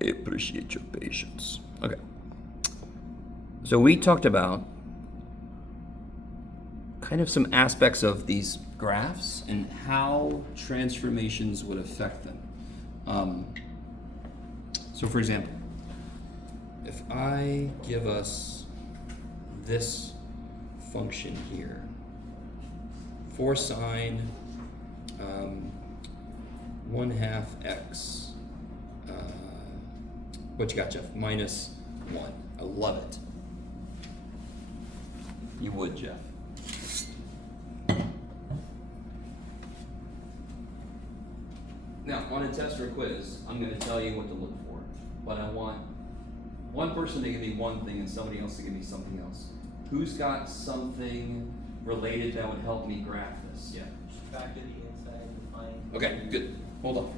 I appreciate your patience. Okay. So we talked about kind of some aspects of these graphs and how transformations would affect them. So for example, if I give us this function here, for sine 1/2 x, what you got, Jeff? -1. I love it. You would, Jeff. Now, on a test or a quiz, I'm going to tell you what to look for, but I want one person to give me one thing and somebody else to give me something else. Who's got something related that would help me graph this? Yeah. Factor the inside and find. Okay, good. Hold on.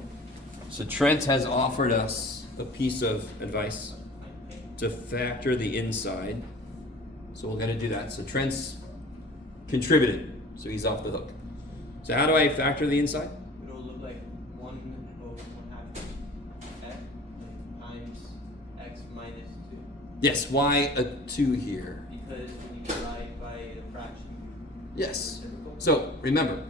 So Trent has offered us a piece of advice to factor the inside. So we're going to do that. So Trent's contributed, so he's off the hook. So how do I factor the inside? It'll look like 1/2 x times x minus 2. Yes, why a 2 here? Because when you divide by a fraction. Yes. So remember,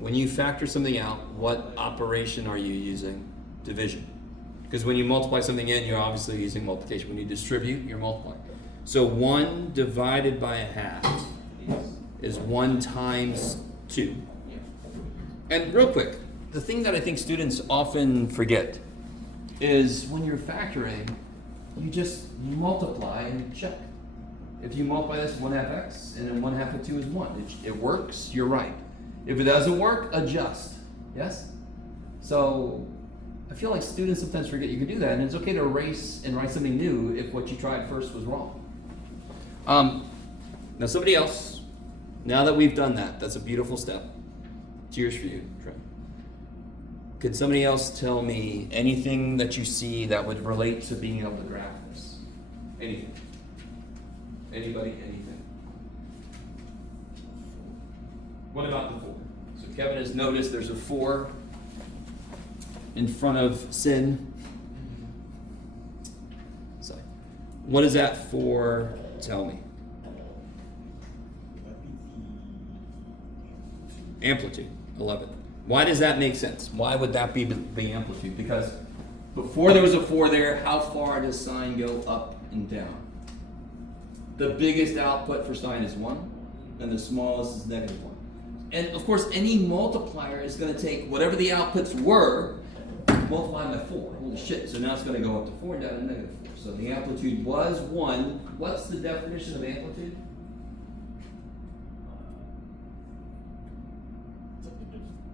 when you factor something out, what operation are you using? Division. Because when you multiply something in, you're obviously using multiplication. When you distribute, you're multiplying. So 1 divided by 1/2 is 1 times 2. And real quick, the thing that I think students often forget is when you're factoring, you just multiply and check. If you multiply this 1/2 x and then 1/2 of 2 is 1. It works, you're right. If it doesn't work, adjust. Yes? So I feel like students sometimes forget you can do that, and it's okay to erase and write something new if what you tried first was wrong. Now somebody else, now that we've done that, that's a beautiful step. Cheers for you, Trent. Could somebody else tell me anything that you see that would relate to being able to graph this? Anything? Anybody? Anything? What about the 4? So Kevin has noticed there's a 4 in front of sin. So, what is that for? Tell me. Amplitude. 11. Why does that make sense? Why would that be the amplitude? Because before there was a 4 there, how far does sine go up and down? The biggest output for sine is 1, and the smallest is -1. And of course, any multiplier is going to take whatever the outputs were, multiply by 4. Holy shit, so now it's going to go up to 4 and down to -4. So the amplitude was 1. What's the definition of amplitude?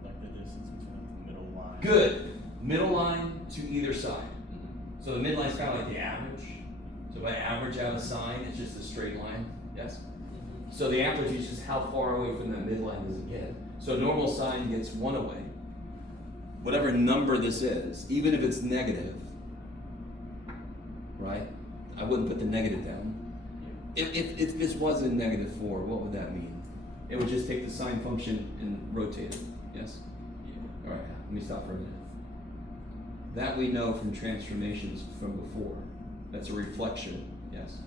Like the distance between the middle line. Good. Middle line to either side. So the midline is kind of like the average. So if I average out a sine, it's just a straight line. Yes? So the amplitude is just how far away from that midline does it get. So normal sine gets 1 away. Whatever number this is, even if it's negative, right? I wouldn't put the negative down. If this was a -4, what would that mean? It would just take the sine function and rotate it. Yes? All right, let me stop for a minute. That we know from transformations from before. That's a reflection, yes?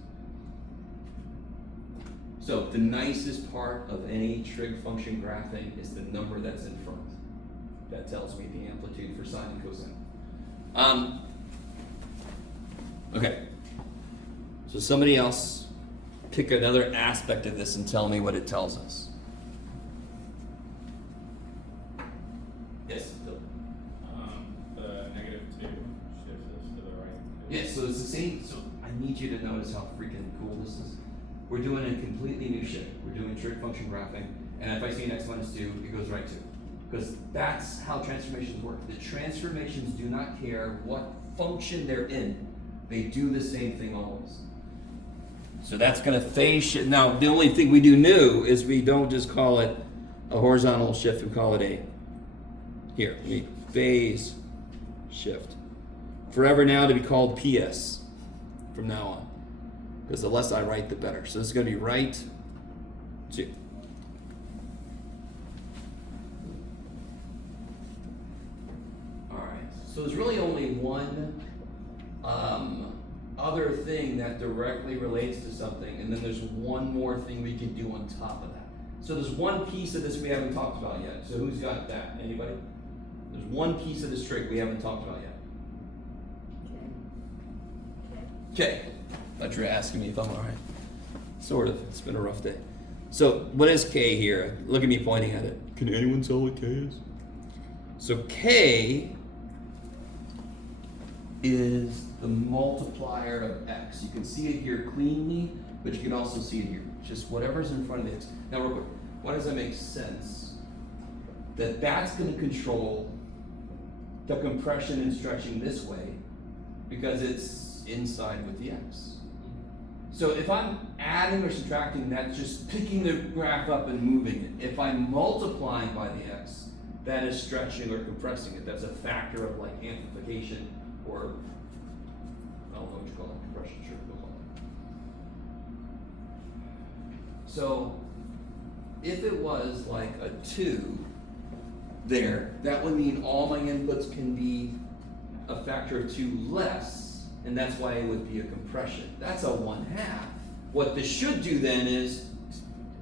So the nicest part of any trig function graphing is the number that's in front. That tells me the amplitude for sine and cosine. Okay. So somebody else pick another aspect of this and tell me what it tells us. Yes, Bill. The -2 shifts us to the right. Yes, so it's the same. So I need you to notice how freaking cool this is. We're doing a completely new shift. We're doing trig function graphing, and if I see an x minus 2, it goes right 2. Because that's how transformations work. The transformations do not care what function they're in. They do the same thing always. So that's going to phase shift. Now, the only thing we do new is we don't just call it a horizontal shift, we call it a, here, phase shift. Forever now to be called PS from now on. Because the less I write, the better. So this is going to be right 2. So there's really only one other thing that directly relates to something, and then there's one more thing we can do on top of that. So there's one piece of this we haven't talked about yet. So who's got that? Anybody? There's one piece of this trick we haven't talked about yet. Okay. Thought you were asking me if I'm all right. Sort of. It's been a rough day. So what is K here? Look at me pointing at it. Can anyone tell what K is? So K is the multiplier of X. You can see it here cleanly, but you can also see it here. Just whatever's in front of X. Now real quick, why does that make sense? That's going to control the compression and stretching this way because it's inside with the X. So if I'm adding or subtracting, that's just picking the graph up and moving it. If I'm multiplying by the X, that is stretching or compressing it. That's a factor of like amplification or, I don't know what you call it, compression, sure, we'll call it. So if it was like a 2 there, that would mean all my inputs can be a factor of 2 less, and that's why it would be a compression. That's a 1/2. What this should do then is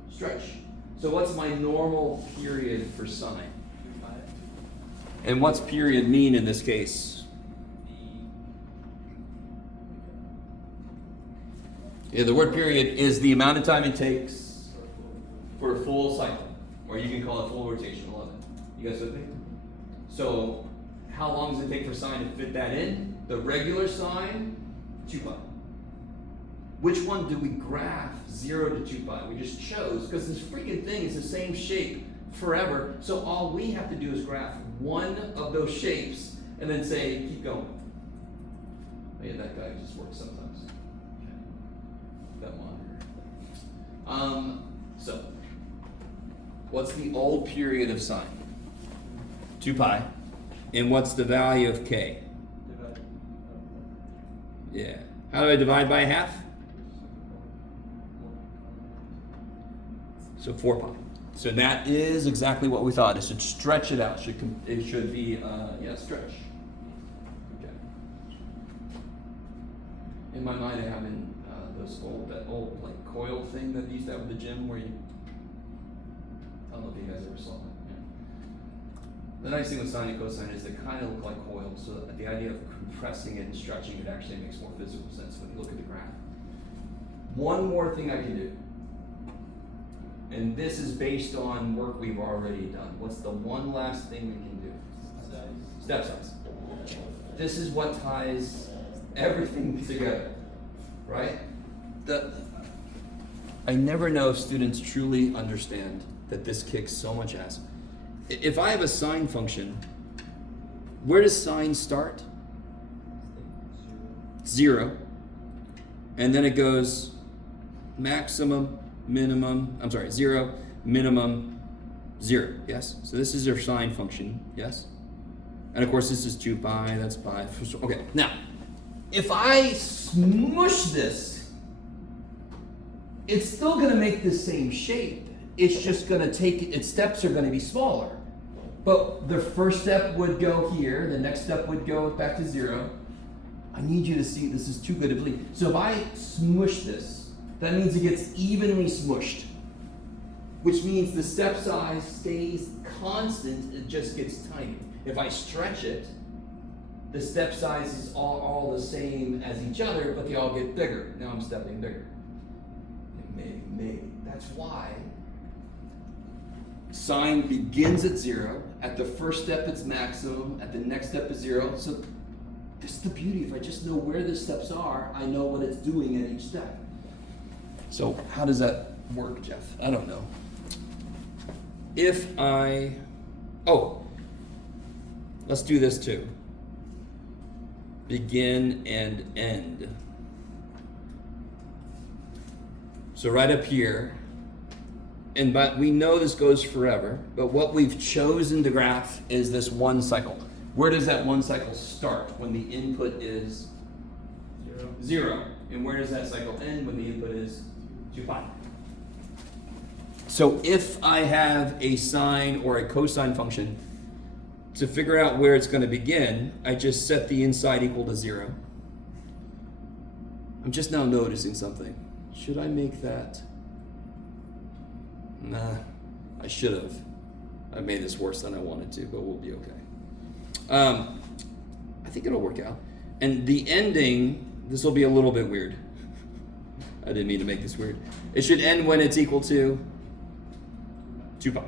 stretch. So what's my normal period for sine? And what's period mean in this case? Yeah, the word period is the amount of time it takes for a full cycle, or you can call it full rotation. Love it. You guys with me? So how long does it take for sine to fit that in? The regular sine, 2 pi. Which one do we graph 0 to 2 pi? We just chose, because this freaking thing is the same shape forever. So all we have to do is graph one of those shapes and then say, keep going. Oh yeah, that guy just works sometimes. That monitor. So, what's the old period of sine? 2 pi. And what's the value of k? Yeah. How do I divide by 1/2? So 4 pi. So that is exactly what we thought. It should stretch it out. It should be, stretch. Okay. In my mind, I have that old like coil thing that they used to have at the gym where you, I don't know if you guys ever saw that. Yeah. The nice thing with sine and cosine is they kind of look like coils, so the idea of compressing it and stretching it actually makes more physical sense when you look at the graph. One more thing I can do, and this is based on work we've already done. What's the one last thing we can do? Step size. This is what ties everything together, right? I never know if students truly understand that this kicks so much ass. If I have a sine function, where does sine start? 0. And then it goes maximum, minimum, 0, minimum, 0, yes? So this is your sine function, yes? And of course this is 2 pi, that's pi. Okay, now, if I smush this, it's still going to make the same shape. It's just going to its steps are going to be smaller. But the first step would go here, the next step would go back to 0. I need you to see this is too good to believe. So if I smush this, that means it gets evenly smushed, which means the step size stays constant, it just gets tiny. If I stretch it, the step sizes are all the same as each other, but they all get bigger. Now I'm stepping bigger. Maybe. That's why sine begins at 0. At the first step, it's maximum. At the next step is 0. So this is the beauty. If I just know where the steps are, I know what it's doing at each step. So how does that work, Jeff? I don't know. Let's do this too. Begin and end. So right up here, but we know this goes forever, but what we've chosen to graph is this one cycle. Where does that one cycle start when the input is 0? And where does that cycle end when the input is 2 pi? So if I have a sine or a cosine function, to figure out where it's going to begin, I just set the inside equal to 0. I'm just now noticing something. Should I make that? Nah, I should have. I made this worse than I wanted to, but we'll be okay. I think it'll work out. And the ending, this will be a little bit weird. I didn't mean to make this weird. It should end when it's equal to 2 pi.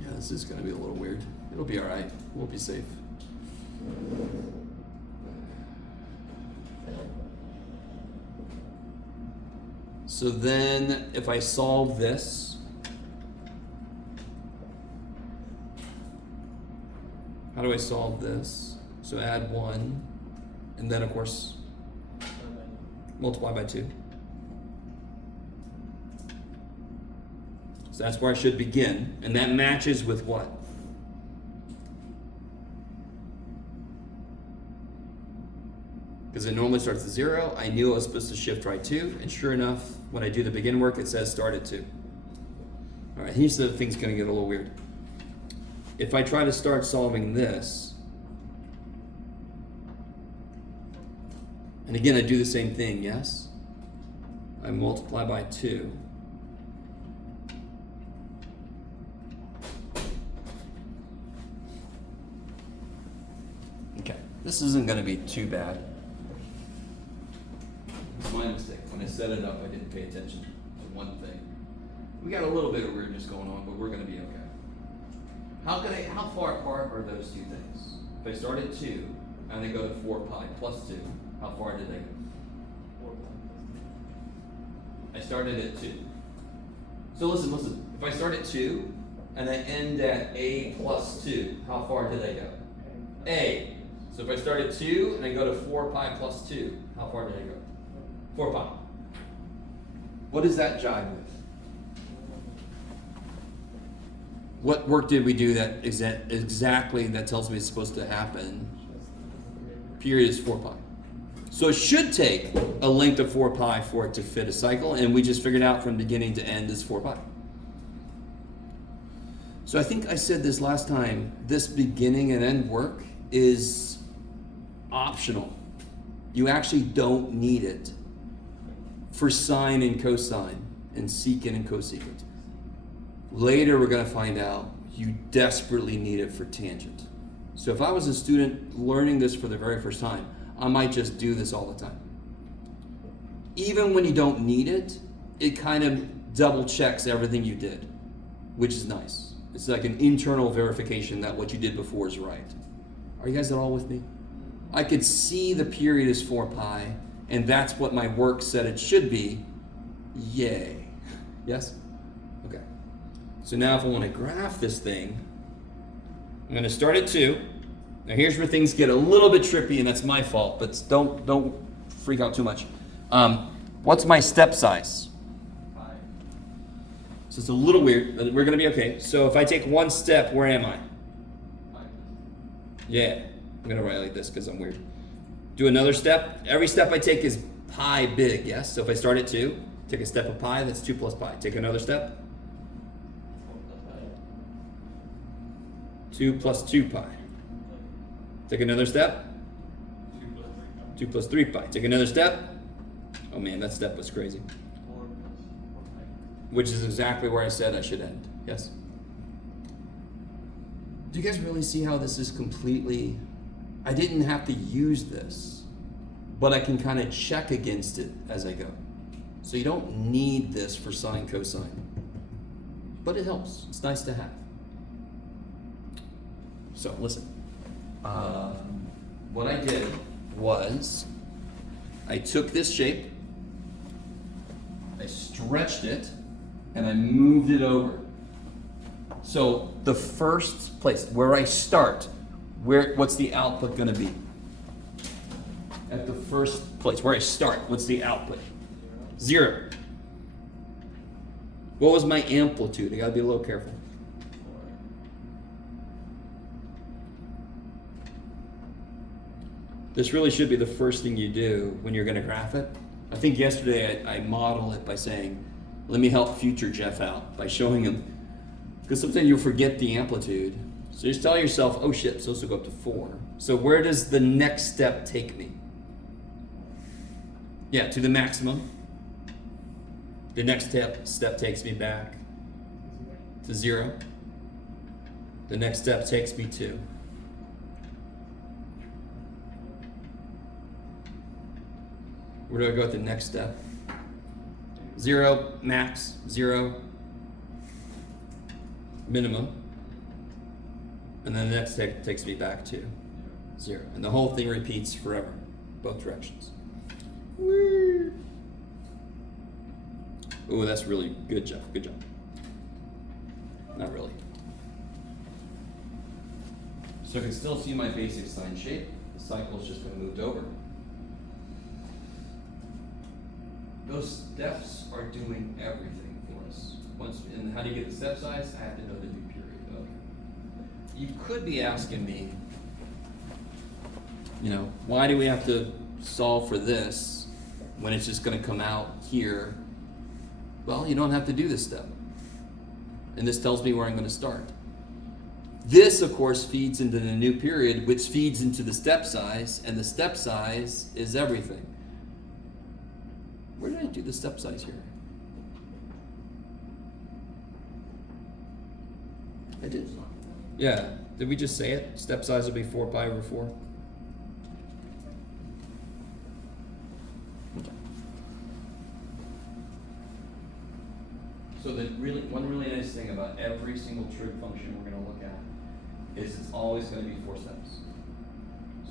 Yeah, this is going to be a little weird. It'll be all right. We'll be safe. So then if I solve this, how do I solve this? So add 1, and then of course multiply by 2. So that's where I should begin, and that matches with what? Because it normally starts at 0. I knew I was supposed to shift right 2, and sure enough, when I do the begin work, it says start at 2. All right, here's the thing's going to get a little weird. If I try to start solving this, and again, I do the same thing, yes? I multiply by 2. Okay, this isn't going to be too bad. It's my mistake. When I set it up, I didn't pay attention to one thing. We got a little bit of weirdness going on, but we're going to be okay. How far apart are those two things? If I start at 2 and then go to 4 pi plus 2, how far did they go? 4 pi plus 2. I started at 2. So listen. If I start at 2 and I end at a plus 2, how far did I go? A. So if I start at 2 and I go to 4 pi plus 2, how far did I go? 4 pi. What does that jive with? What work did we do that exactly that tells me it's supposed to happen? Period is 4 pi. So it should take a length of 4 pi for it to fit a cycle, and we just figured out from beginning to end is 4 pi. So I think I said this last time, this beginning and end work is optional. You actually don't need it for sine and cosine and secant and cosecant. Later we're going to find out you desperately need it for tangent. So if I was a student learning this for the very first time, I might just do this all the time. Even when you don't need it, it kind of double checks everything you did, which is nice. It's like an internal verification that what you did before is right. Are you guys at all with me? I could see the period is 4 pi, and that's what my work said it should be. Yay. Yes? Okay. So now if I want to graph this thing, I'm going to start at 2. Now here's where things get a little bit trippy, and that's my fault, but don't freak out too much. What's my step size? 5. So it's a little weird, but we're going to be okay. So if I take one step, where am I? 5. Yeah, I'm going to write like this because I'm weird. Do another step. Every step I take is pi big, yes? So if I start at 2, take a step of pi, that's 2 plus pi. Take another step. 4 plus 5. 2 plus 2 pi. Take another step. 2 plus 3 pi. Take another step. Oh man, that step was crazy. 4 plus 4 pi. Which is exactly where I said I should end. Yes? Do you guys really see how this is completely... I didn't have to use this, but I can kind of check against it as I go. So you don't need this for sine, cosine. But it helps. It's nice to have. So listen. What I did was I took this shape, I stretched it, and I moved it over. So the first place where I start, what's the output going to be? At the first place where I start, what's the output? 0. What was my amplitude? I got to be a little careful. 4. This really should be the first thing you do when you're going to graph it. I think yesterday I modeled it by saying, let me help future Jeff out by showing him, because sometimes you'll forget the amplitude. So just tell yourself, oh shit, it's supposed to go up to 4. So where does the next step take me? Yeah, to the maximum. The next step takes me back to 0. The next step takes me to. Where do I go at the next step? 0, max, 0, minimum. And then the next step takes me back to 0. And the whole thing repeats forever, both directions. Woo! Ooh, that's really good, Jeff. Good job. Not really. So I can still see my basic sine shape. The cycle's just been moved over. Those steps are doing everything for us. And how do you get the step size? I have to know the new period. Okay. You could be asking me, why do we have to solve for this when it's just going to come out here? Well, you don't have to do this step. And this tells me where I'm going to start. This, of course, feeds into the new period, which feeds into the step size, and the step size is everything. Where did I do the step size here? I did. Yeah. Did we just say it? Step size will be 4 pi over 4. Okay. So one really nice thing about every single trig function we're going to look at is it's always going to be 4 steps.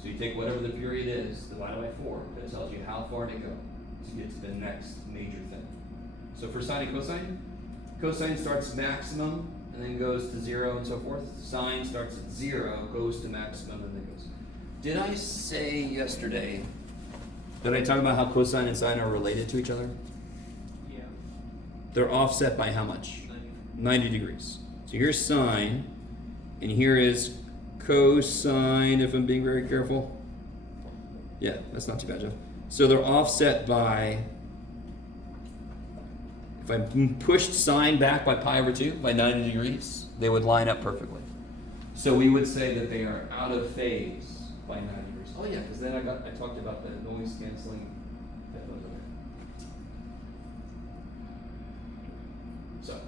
So you take whatever the period is, divide by 4. That tells you how far to go to get to the next major thing. So for sine and cosine, cosine starts maximum and then goes to 0 and so forth. Sine starts at 0, goes to maximum, and then goes. Did I say yesterday, did I talk about how cosine and sine are related to each other? Yeah. They're offset by how much? 90 degrees. So here's sine, and here is cosine, if I'm being very careful. Yeah, that's not too bad, Jeff. So they're offset by, if I pushed sine back by pi over 2, by 90 degrees, they would line up perfectly. So we would say that they are out of phase by 90 degrees. Oh yeah, because then I talked about the noise canceling. So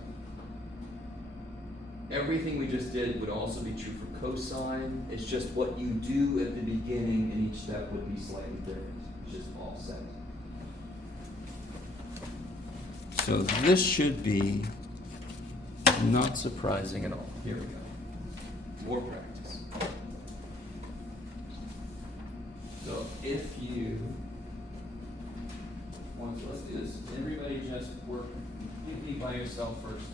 everything we just did would also be true for cosine. It's just what you do at the beginning in each step would be slightly different. It's just offset. So this should be not surprising at all. Here we go. More practice. So if you want to, let's do this. Everybody just work completely by yourself first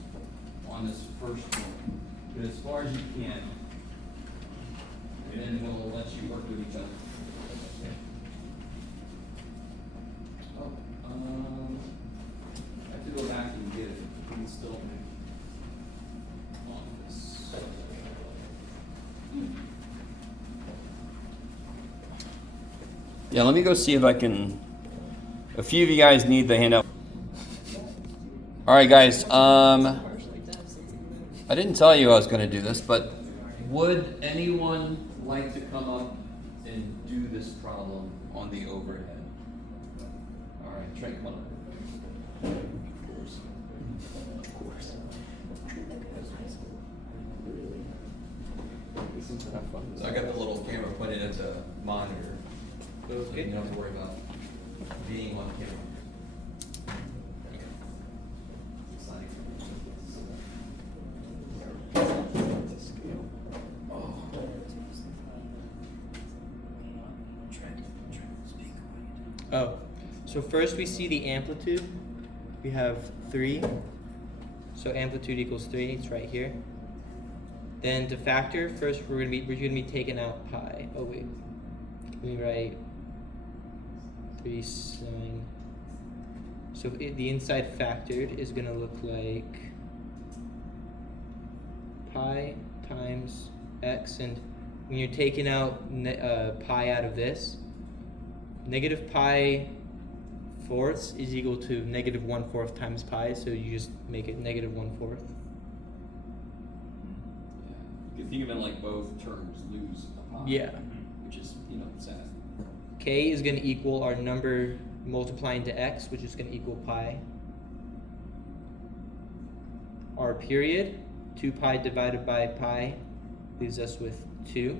on this first one. But as far as you can. And then we'll let you work with each other. Oh, I have to go back and get it. We can still on this. Yeah, let me go see if I can. A few of you guys need the handout. All right, guys. I didn't tell you I was going to do this, but would anyone like to come up and do this problem on the overhead? All right, Trent, come on up. Of course. So I got the little camera pointed at the monitor. So you don't have to worry about being on camera. Oh, so first we see the amplitude. We have 3. So amplitude equals 3. It's right here. Then to factor, first we're gonna be taking out pi. Oh wait, we write 3 sine. So the inside factored is gonna look like pi times x, and when you're taking out pi out of this, negative pi fourths is equal to negative 1/4 times pi, so you just make it negative 1/4. Yeah, think of it like both terms lose a pi. Yeah. Which is, sad. K is going to equal our number multiplying to x, which is going to equal pi. Our period, 2 pi divided by pi, leaves us with 2.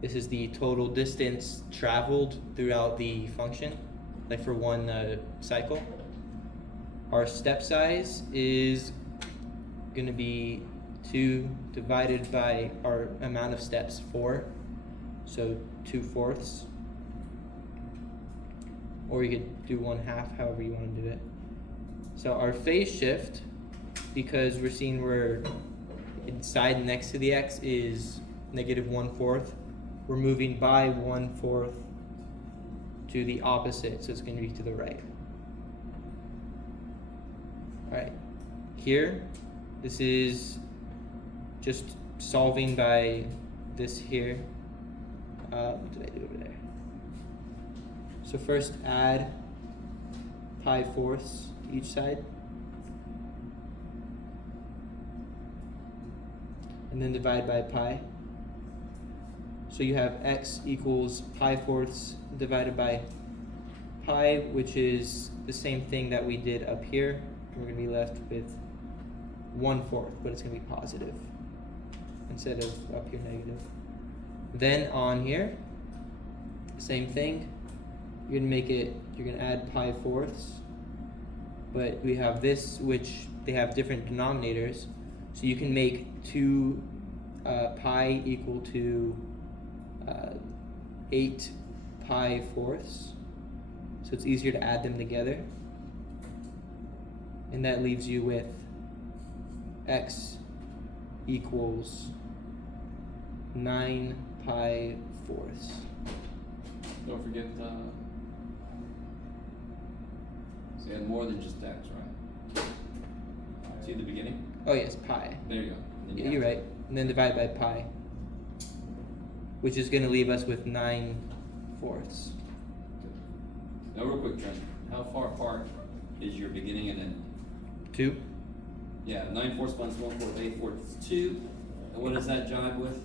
This is the total distance traveled throughout the function, like for one cycle. Our step size is going to be 2 divided by our amount of steps, 4. So 2/4. Or you could do 1/2, however you want to do it. So our phase shift, because we're seeing we're inside next to the x is -1/4, we're moving by 1/4 to the opposite, so it's going to be to the right. Alright, here, this is just solving by this here. What did I do over there? So first add pi/4 to each side. And then divide by pi. So you have x equals pi/4 divided by pi, which is the same thing that we did up here. And we're going to be left with 1/4, but it's going to be positive instead of up here negative. Then on here, same thing. You're going to add pi/4, but we have this, which they have different denominators. So you can make 2 pi equal to 8 pi/4. So it's easier to add them together. And that leaves you with x equals 9 pi/4. Don't forget, so you had more than just x, right? See at the beginning? Oh yes, pi. There you go. And then Yeah, you you're have- right. And then divide by pi, which is going to leave us with 9/4. Now, real quick, Trent, how far apart is your beginning and end? 2. Yeah, 9/4 minus 1/4, 8/4 is 2. And what does that jive with?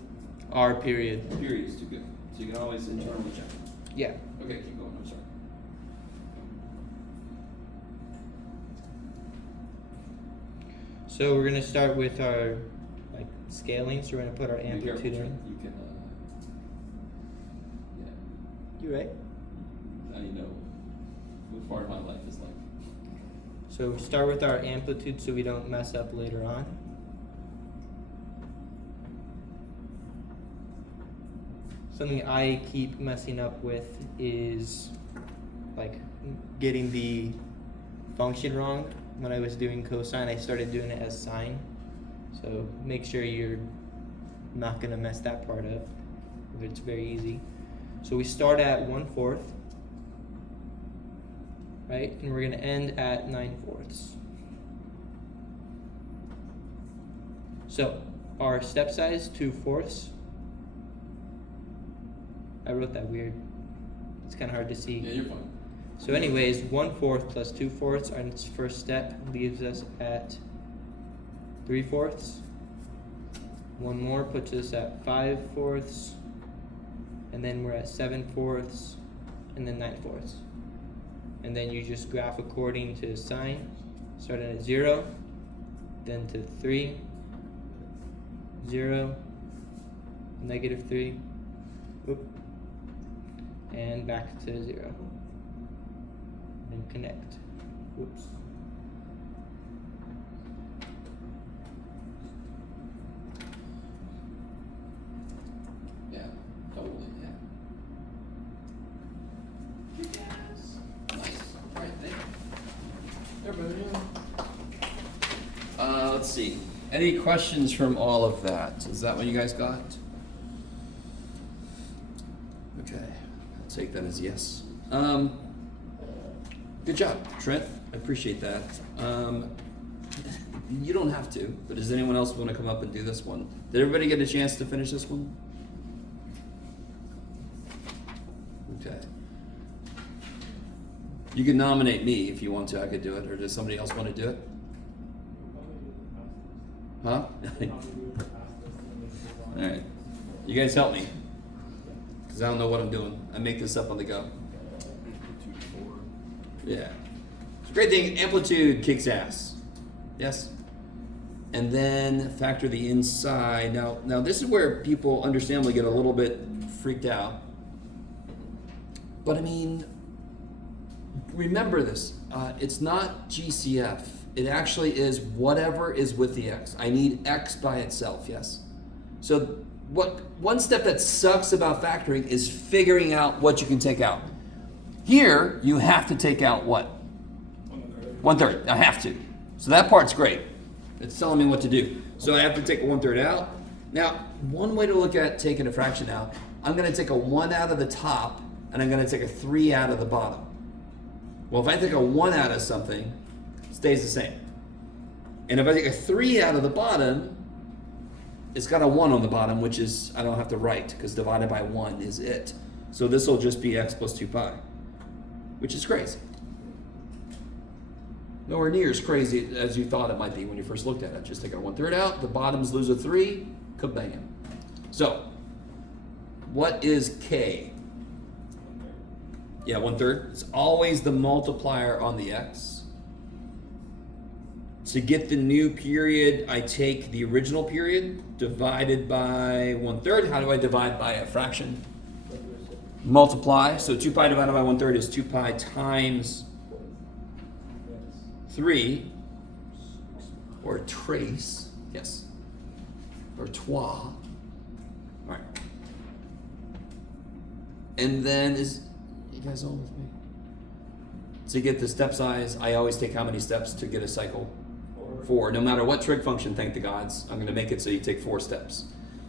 R period. Period is too good. So you can always internally check. Yeah. Okay, keep going. I'm sorry. So we're going to start with our scaling. So we're going to put our Be careful, amplitude in. Trent. You can, yeah. You right? Now you know what part of my life is like. So we start with our amplitude so we don't mess up later on. Something I keep messing up with is getting the function wrong. When I was doing cosine, I started doing it as sine. So make sure you're not gonna mess that part up. It's very easy. So we start at 1/4. Right, and we're gonna end at 9/4. So our step size 2/4. I wrote that weird. It's kind of hard to see. Yeah, you're fine. So anyways, 1/4 plus 2/4, our first step leaves us at 3/4. One more puts us at 5/4. And then we're at 7/4, and then 9/4. And then you just graph according to sine, starting at 0, then to 3, 0, -3, whoop, and back to 0. And connect. Whoops. Yeah, totally, yeah. Nice. All right, thank you. Everybody. Let's see. Any questions from all of that? Is that what you guys got? Okay, I'll take that as yes. Good job, Trent. I appreciate that. You don't have to, but does anyone else want to come up and do this one? Did everybody get a chance to finish this one? Okay. You can nominate me if you want to. I could do it, or does somebody else want to do it? Huh? You guys help me. Because I don't know what I'm doing. I make this up on the go. Yeah. It's a great thing. Amplitude kicks ass. Yes? And then factor the inside. Now this is where people understandably get a little bit freaked out. But I mean, remember this. It's not GCF. It actually is whatever is with the x. I need x by itself, yes? So one step that sucks about factoring is figuring out what you can take out. Here, you have to take out what? 1/3. I have to. So that part's great. It's telling me what to do. So I have to take a 1/3 out. Now, one way to look at taking a fraction out, I'm going to take a 1 out of the top, and I'm going to take a 3 out of the bottom. Well, if I take a 1 out of something, it stays the same. And if I take a 3 out of the bottom, it's got a 1 on the bottom, which is, I don't have to write, because divided by 1 is it. So this will just be x plus 2 pi, which is crazy. Nowhere near as crazy as you thought it might be when you first looked at it. Just take a 1/3 out, the bottoms lose a 3, kabam. So, what is k? Yeah, 1/3. It's always the multiplier on the x. To get the new period, I take the original period divided by 1/3. How do I divide by a fraction? Multiply. So 2 pi divided by 1/3 is 2 pi times 3, or trace, yes, or trois. All right. And then you guys all with me? To get the step size, I always take how many steps to get a cycle? 4. No matter what trig function, thank the gods, I'm going to make it so you take 4 steps.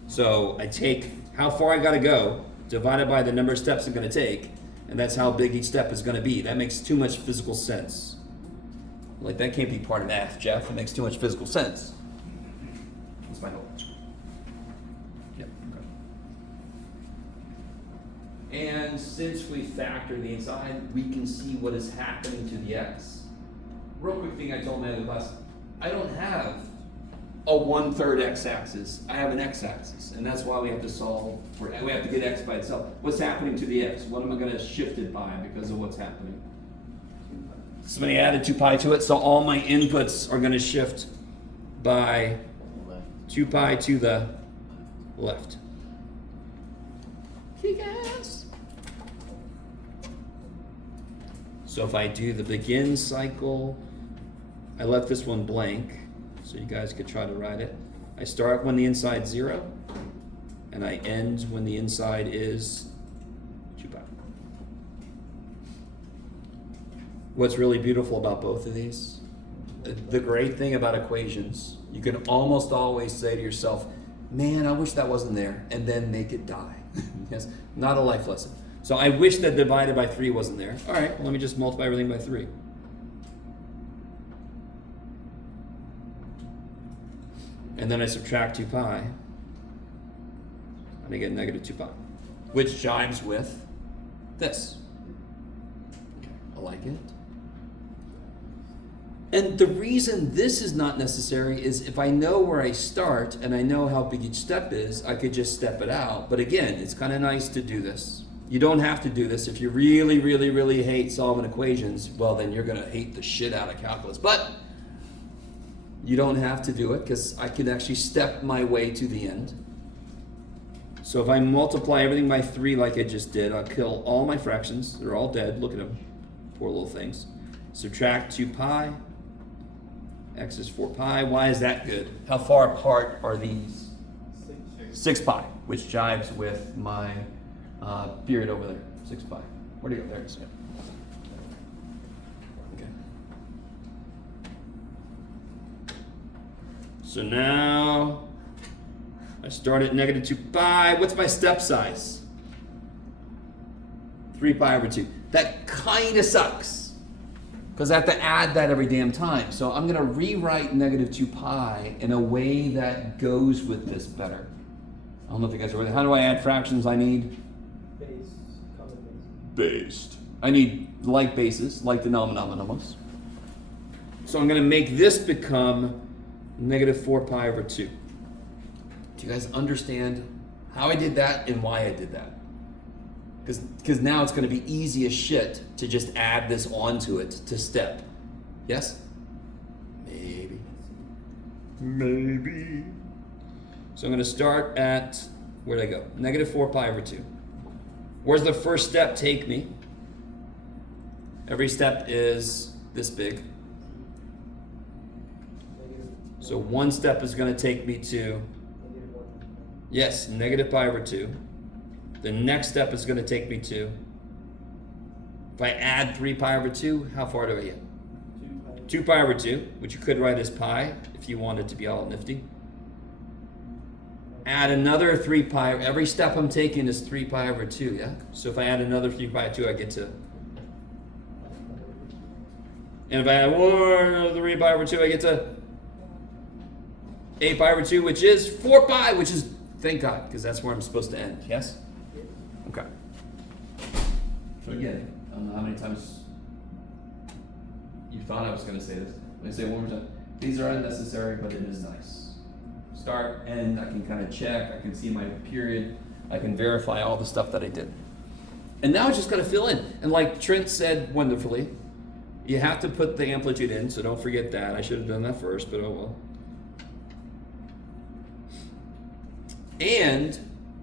So I take how far I got to go, divided by the number of steps I'm going to take, and that's how big each step is going to be. That makes too much physical sense. Like, that can't be part of math, Jeff. It makes too much physical sense. That's my hope. Yep, okay. And since we factor the inside, we can see what is happening to the x. Real quick thing I told my other class, I don't have a 1/3 x-axis. I have an x-axis, and that's why we have to solve for, we have to get x by itself. What's happening to the x? What am I going to shift it by because of what's happening? Somebody added 2 pi to it, so all my inputs are going to shift by 2 pi to the left. Kick-ass. So if I do the begin cycle, I left this one blank, so you guys could try to write it. I start when the inside's 0, and I end when the inside is 2 pi. What's really beautiful about both of these, the great thing about equations, you can almost always say to yourself, man, I wish that wasn't there, and then make it die. Yes, not a life lesson. So I wish that divided by 3 wasn't there. All right, well, let me just multiply everything by 3. And then I subtract 2 pi, and I get negative 2 pi, which jives with this. I like it. And the reason this is not necessary is if I know where I start and I know how big each step is, I could just step it out. But again, it's kind of nice to do this. You don't have to do this. If you really, really, really hate solving equations, well, then you're going to hate the shit out of calculus. But you don't have to do it because I can actually step my way to the end. So if I multiply everything by 3 like I just did, I'll kill all my fractions. They're all dead. Look at them. Poor little things. Subtract 2 pi. X is 4 pi. Why is that good? How far apart are these? 6 pi, which jives with my period over there. 6 pi. Where do you go? There it is. Okay. So now I start at negative 2 pi. What's my step size? 3 pi over 2. That kind of sucks, because I have to add that every damn time. So I'm going to rewrite negative 2 pi in a way that goes with this better. I don't know if you guys are with it. How do I add fractions? I need Base, common based. I need like bases, like denominamos. So I'm going to make this become negative 4 pi over 2. Do you guys understand how I did that and why I did that. Because now it's going to be easy as shit to just add this onto it to step. Yes? Maybe. Maybe. So I'm going to start at, where'd I go? Negative 4 pi over 2. Where's the first step take me? Every step is this big. Negative. So one step is going to take me to, Negative 1. yes, negative pi over 2. The next step is going to take me to, if I add 3 pi over 2, how far do I get? 2 pi over 2, which you could write as pi if you wanted to be all nifty. Add another 3 pi, every step I'm taking is 3 pi over 2, yeah? So if I add another 3 pi over 2, I get to, and if I add more 3 pi over 2, I get to 8 pi over 2, which is 4 pi, which is, thank God, because that's where I'm supposed to end, yes? Okay. So again, I don't know how many times you thought I was going to say this. Let me say it one more time. These are unnecessary, but it is nice. Start, end, I can kind of check, I can see my period, I can verify all the stuff that I did. And now I just got to fill in. And like Trent said wonderfully, you have to put the amplitude in, so don't forget that. I should have done that first, but oh well. And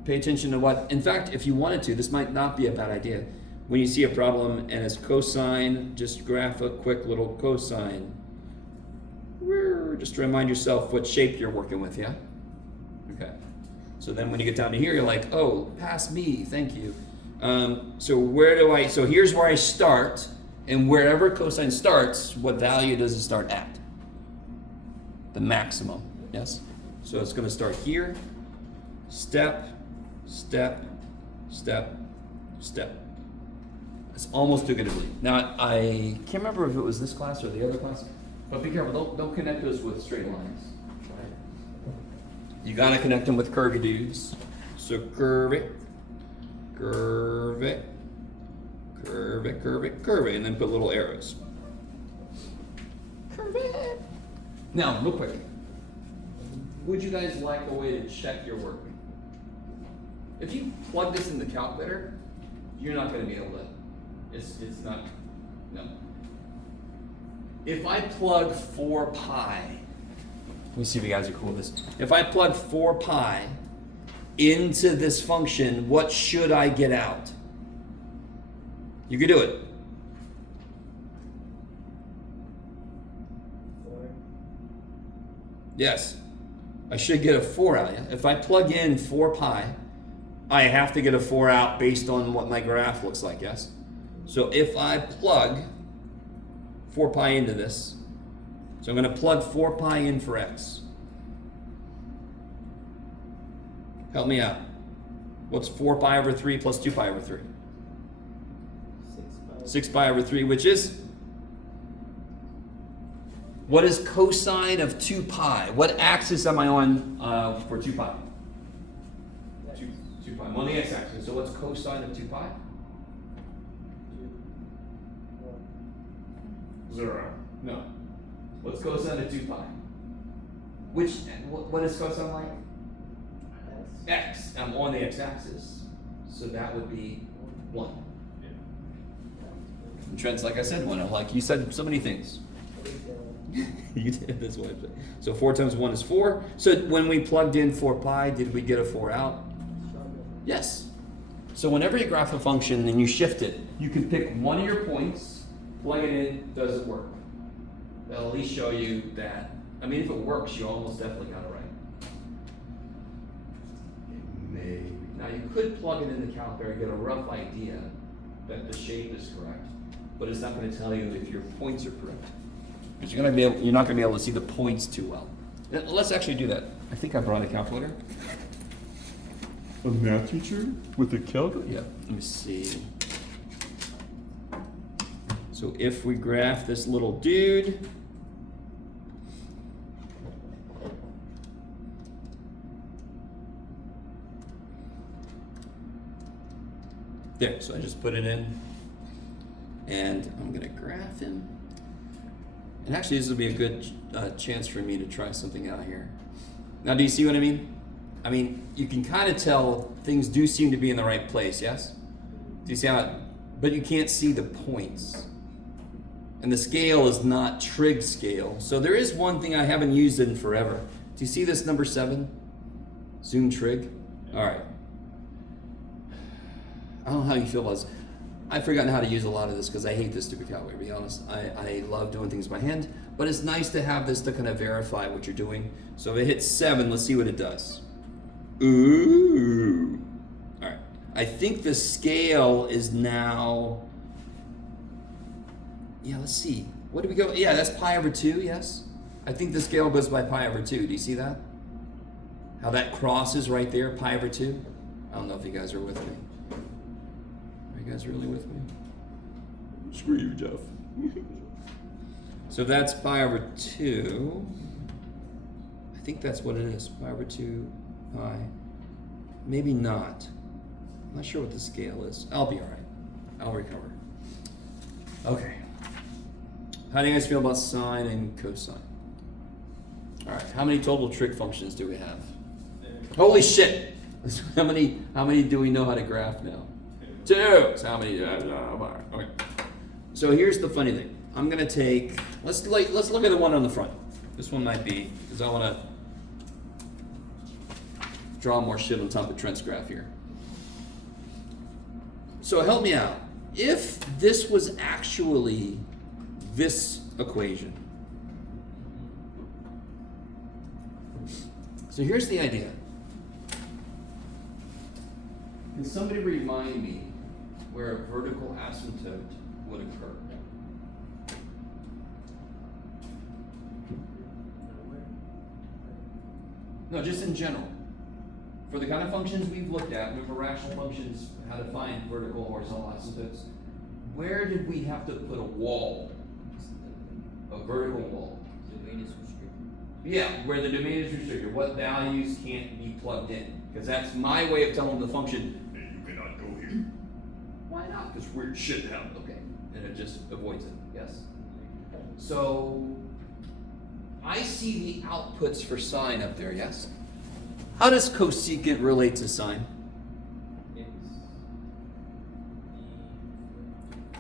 pay attention to what, in fact, if you wanted to, this might not be a bad idea. When you see a problem and it's cosine, just graph a quick little cosine. Just to remind yourself what shape you're working with, yeah? Okay. So then when you get down to here, you're like, oh, pass me, thank you. So here's where I start, and wherever cosine starts, what value does it start at? The maximum, yes? So it's going to start here, step, step, step, step. It's almost too good to believe. Now, I can't remember if it was this class or the other class, but be careful, don't connect those with straight lines. You gotta connect them with curvy dudes. So curve it, curve it, curve it, curve it, curve it, and then put little arrows. Curve it. Now, real quick, would you guys like a way to check your work? If you plug this in the calculator, you're not gonna be able to, it's not, no. If I plug 4 pi, let me see if you guys are cool with this. If I plug 4 pi into this function, what should I get out? You can do it. 4. Yes. I should get a 4 out. Yeah? If I plug in 4 pi, I have to get a 4 out based on what my graph looks like, yes? So if I plug 4 pi into this, so I'm going to plug 4 pi in for x. Help me out. What's 4 pi over 3 plus 2 pi over 3? 6 pi over 3, which is? What is cosine of 2 pi? What axis am I on for 2 pi? 2 pi. I'm on the x-axis. So what's cosine of 2 pi? 0. No. What's cosine of 2 pi? What is cosine like? X. I'm on the x-axis. So that would be 1. And Trent's like I said, 1. I'm like, you said so many things. You did this way. So 4 times 1 is 4. So when we plugged in 4 pi, did we get a 4 out? Yes. So whenever you graph a function and you shift it, you can pick one of your points, plug it in, does it work? That'll at least show you that. I mean, if it works, you almost definitely got it right. Maybe. Now you could plug it in the calculator and get a rough idea that the shape is correct, but it's not going to tell you if your points are correct. Because you're not going to be able to see the points too well. Let's actually do that. I think I brought a calculator. A math teacher with a calculator? Yeah, let me see. So if we graph this little dude, there, so I just put it in, and I'm gonna graph him. And actually this will be a good chance for me to try something out here. Now do you see what I mean? I mean, you can kind of tell things do seem to be in the right place, yes? Do you see how it, but you can't see the points. And the scale is not trig scale. So there is one thing I haven't used in forever. Do you see this number 7? Zoom trig? All right. I don't know how you feel about this. I've forgotten how to use a lot of this because I hate this stupid calculator, to be honest. I love doing things by hand, but it's nice to have this to kind of verify what you're doing. So if it hits 7, let's see what it does. Ooh. All right. I think the scale is now, yeah, let's see. What do we go? Yeah, that's pi over 2, yes? I think the scale goes by pi over 2. Do you see that? How that crosses right there, pi over 2? I don't know if you guys are with me. Are you guys really with me? Screw you, Jeff. So that's pi over 2. I think that's what it is. Pi over 2, pi. Maybe not. I'm not sure what the scale is. I'll be all right. I'll recover. Okay. How do you guys feel about sine and cosine? All right. How many total trig functions do we have? Holy shit! How many do we know how to graph now? 2. So how many? Okay. So here's the funny thing. I'm gonna take. Let's look at the one on the front. This one might be because I want to draw more shit on top of Trent's graph here. So help me out. If this was actually this equation. So here's the idea. Can somebody remind me where a vertical asymptote would occur? No, just in general. For the kind of functions we've looked at, remember rational functions, how to find vertical, horizontal asymptotes, where did we have to put a wall? A vertical wall. Domain is restricted. Yeah, where the domain is restricted. What values can't be plugged in? Because that's my way of telling the function, hey, you cannot go here. Why not? Because weird shit happened. Okay. And it just avoids it. Yes? So, I see the outputs for sine up there, yes? How does cosecant relate to sine?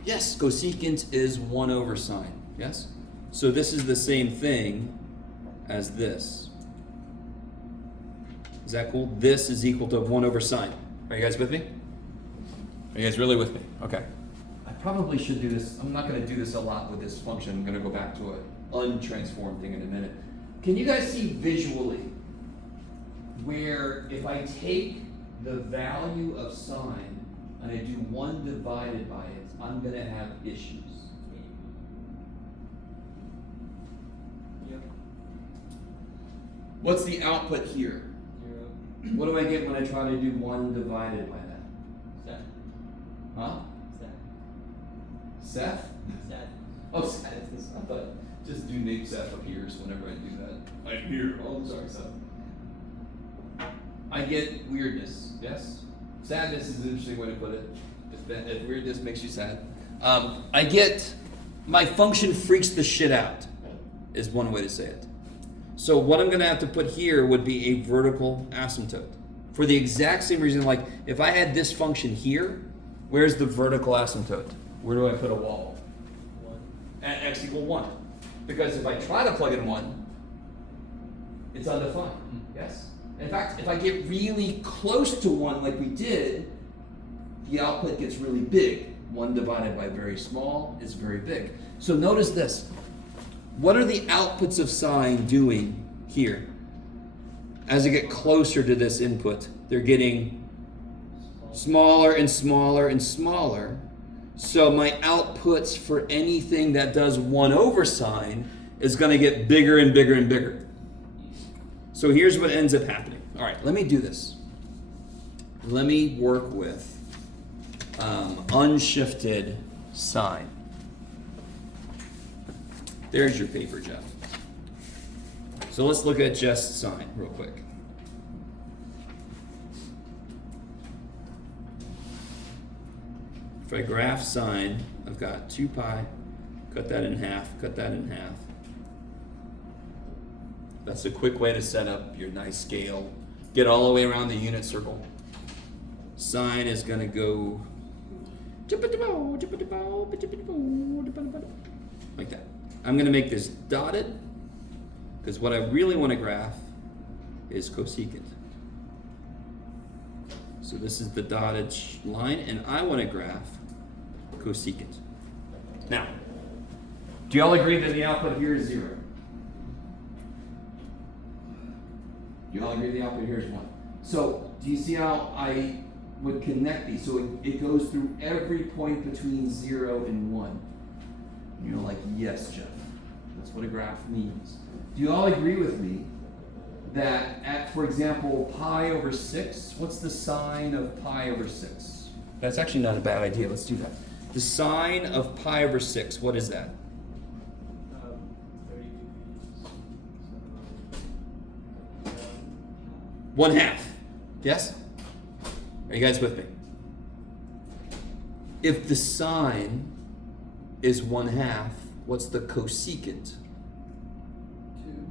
Yes, cosecant is 1 over sine, yes? So this is the same thing as this. Is that cool? This is equal to 1 over sine. Are you guys with me? Are you guys really with me? Okay. I probably should do this. I'm not going to do this a lot with this function. I'm going to go back to an untransformed thing in a minute. Can you guys see visually where if I take the value of sine and I do 1 divided by it, I'm going to have issues? Yep. What's the output here? 0. What do I get when I try to do 1 divided by that? Seth. Huh? Seth. Seth? Seth. Oh, Seth. I thought just do name Seth appears whenever I do that. I'm here. Oh, I'm sorry, Seth. I get weirdness, yes? Sadness is an interesting way to put it. If weirdness makes you sad. I get, my function freaks the shit out, is one way to say it. So what I'm gonna have to put here would be a vertical asymptote. For the exact same reason, like if I had this function here, where's the vertical asymptote? Where do I put a wall? 1. At x equal 1. Because if I try to plug in 1, it's undefined, yes? In fact, if I get really close to 1 like we did, the output gets really big. 1 divided by very small is very big. So notice this. What are the outputs of sine doing here? As I get closer to this input, they're getting smaller and smaller and smaller. So my outputs for anything that does 1 over sine is going to get bigger and bigger and bigger. So here's what ends up happening. All right, let me do this. Let me work with unshifted sine. There's your paper, Jeff. So let's look at just sine real quick. If I graph sine, I've got 2 pi, cut that in half, cut that in half. That's a quick way to set up your nice scale Get all the way around the unit circle. Sine is going to go like that. I'm going to make this dotted because what I really want to graph is cosecant. So this is the dotted line, and I want to graph cosecant. Now, do you all agree that the output here is 0? Do you all agree the output here is 1? So, do you see how I would connect these? So it goes through every point between 0 and 1. You're like, yes, Jeff. That's what a graph means. Do you all agree with me that at, for example, pi over 6, what's the sine of pi over 6? That's actually not a bad idea. Let's do that. The sine of pi over 6, what is that? 30 degrees. 1/2. Yes? Are you guys with me? If the sine is 1/2, what's the cosecant? 2.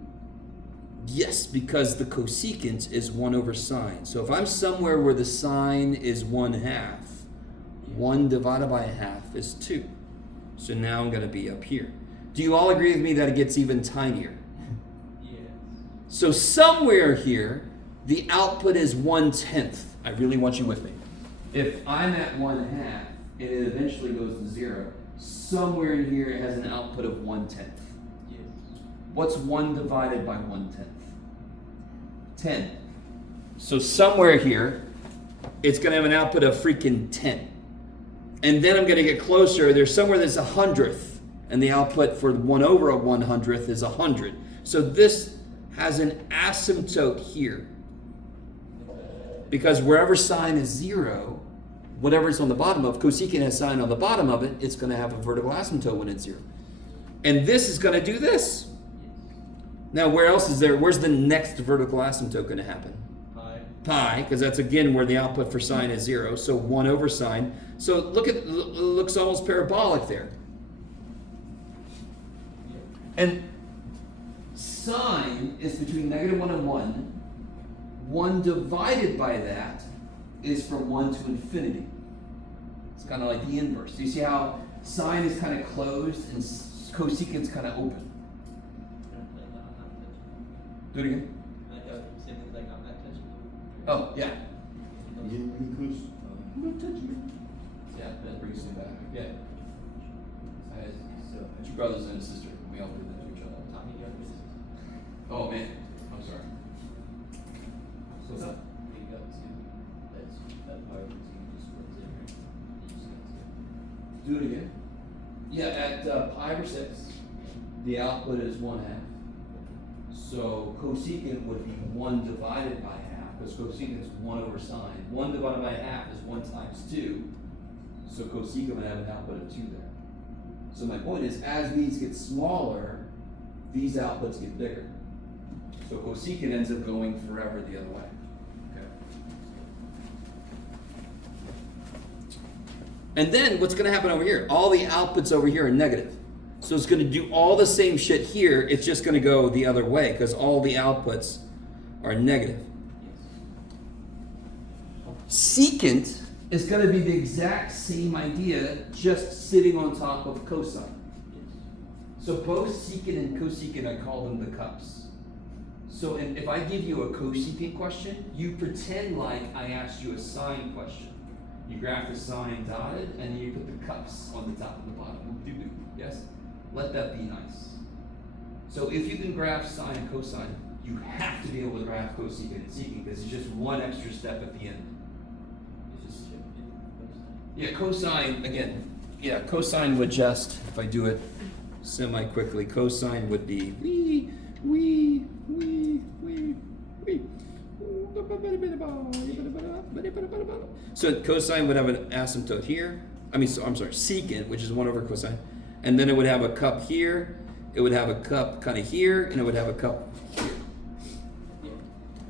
Yes, because the cosecant is 1 over sine. So if I'm somewhere where the sine is 1/2, 1 divided by 1/2 is 2. So now I'm going to be up here. Do you all agree with me that it gets even tinier? Yes. So somewhere here, the output is 1/10. I really want you with me. If I'm at 1/2 and it eventually goes to 0, somewhere in here it has an output of 1/10. Yes. What's 1 divided by 1/10? 10. So somewhere here, it's going to have an output of freaking 10. And then I'm going to get closer. There's somewhere that's 100th, and the output for 1 over a 100th is 100. So this has an asymptote here. Because wherever sine is 0, whatever's on the bottom of, cosecant has sine on the bottom of it, it's going to have a vertical asymptote when it's 0. And this is going to do this. Now, where else is there? Where's the next vertical asymptote going to happen? Pi, because that's again where the output for sine is 0. So 1 over sine. So look at, it looks almost parabolic there. And sine is between -1 and 1. 1 divided by that is from 1 to infinity. It's kind of like the inverse. Do you see how sine is kind of closed and cosecant's kind of open? Do it again. Oh, yeah. Yeah, that brings me back. Yeah. Two brothers and a sister. We all do that to each other. Oh, man. I'm sorry. What's up? Do it again. Yeah, at pi over 6, the output is 1/2. So cosecant would be 1 divided by 1/2, because cosecant is 1 over sine. 1 divided by 1/2 is 1 times 2. So cosecant would have an output of 2 there. So my point is, as these get smaller, these outputs get bigger. So cosecant ends up going forever the other way. Okay. And then what's going to happen over here? All the outputs over here are negative. So it's going to do all the same shit here. It's just going to go the other way because all the outputs are negative. Secant is going to be the exact same idea, just sitting on top of cosine. So both secant and cosecant, I call them the cups. So if I give you a cosecant question, you pretend like I asked you a sine question. You graph the sine dotted, and then you put the cups on the top and the bottom. Yes? Let that be nice. So if you can graph sine and cosine, you have to be able to graph cosecant and secant because it's just one extra step at the end. Yeah, cosine, again, yeah, cosine would just, if I do it semi-quickly, cosine would be So cosine would have an asymptote here. I'm sorry, secant, which is 1 over cosine. And then it would have a cup here, it would have a cup kind of here, and it would have a cup here.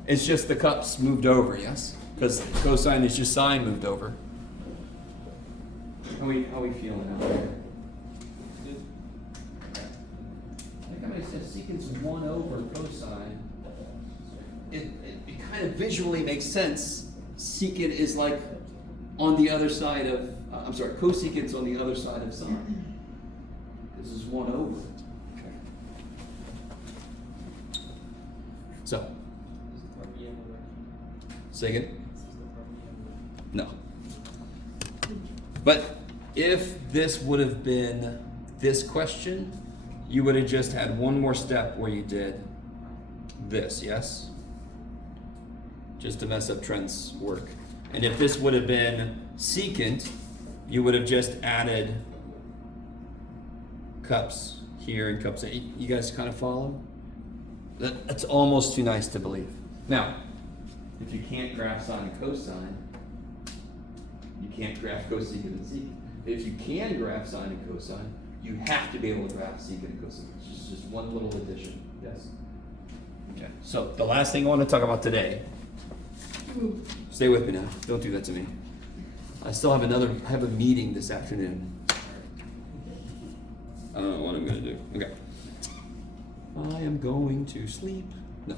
It's just the cups moved over, yes? Because cosine is just sine moved over. How we feeling out there? I think I might say secant's 1 over cosine. it kind of visually makes sense. Secant is like on the other side of, cosecant's on the other side of sine. This is 1 over. Okay. So, This is the part we have already. say again? This is the part we have already. No. But if this would have been this question, you would have just had one more step where you did this, yes? Just to mess up Trent's work. And if this would have been secant, you would have just added cups here and cups. You guys kind of follow? That's almost too nice to believe. Now, if you can't graph sine and cosine, you can't graph cosecant and secant. If you can graph sine and cosine, you have to be able to graph secant and cosine. It's just one little addition. Yes? Okay. So the last thing I want to talk about today. Stay with me now. Don't do that to me. I have a meeting this afternoon. I don't know what I'm going to do. Okay. I am going to sleep. No.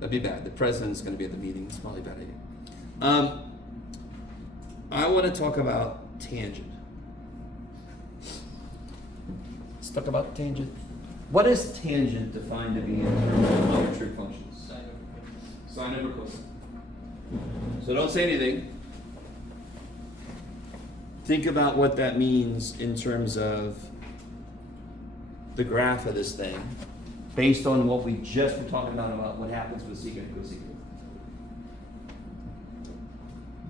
That'd be bad. The president's going to be at the meeting. It's probably a bad idea. I want to talk about tangent. Let's talk about tangent. What is tangent defined to be in terms of geometric functions? Sine over cosine. So don't say anything. Think about what that means in terms of the graph of this thing, based on what we just were talking about what happens with secant and cosecant.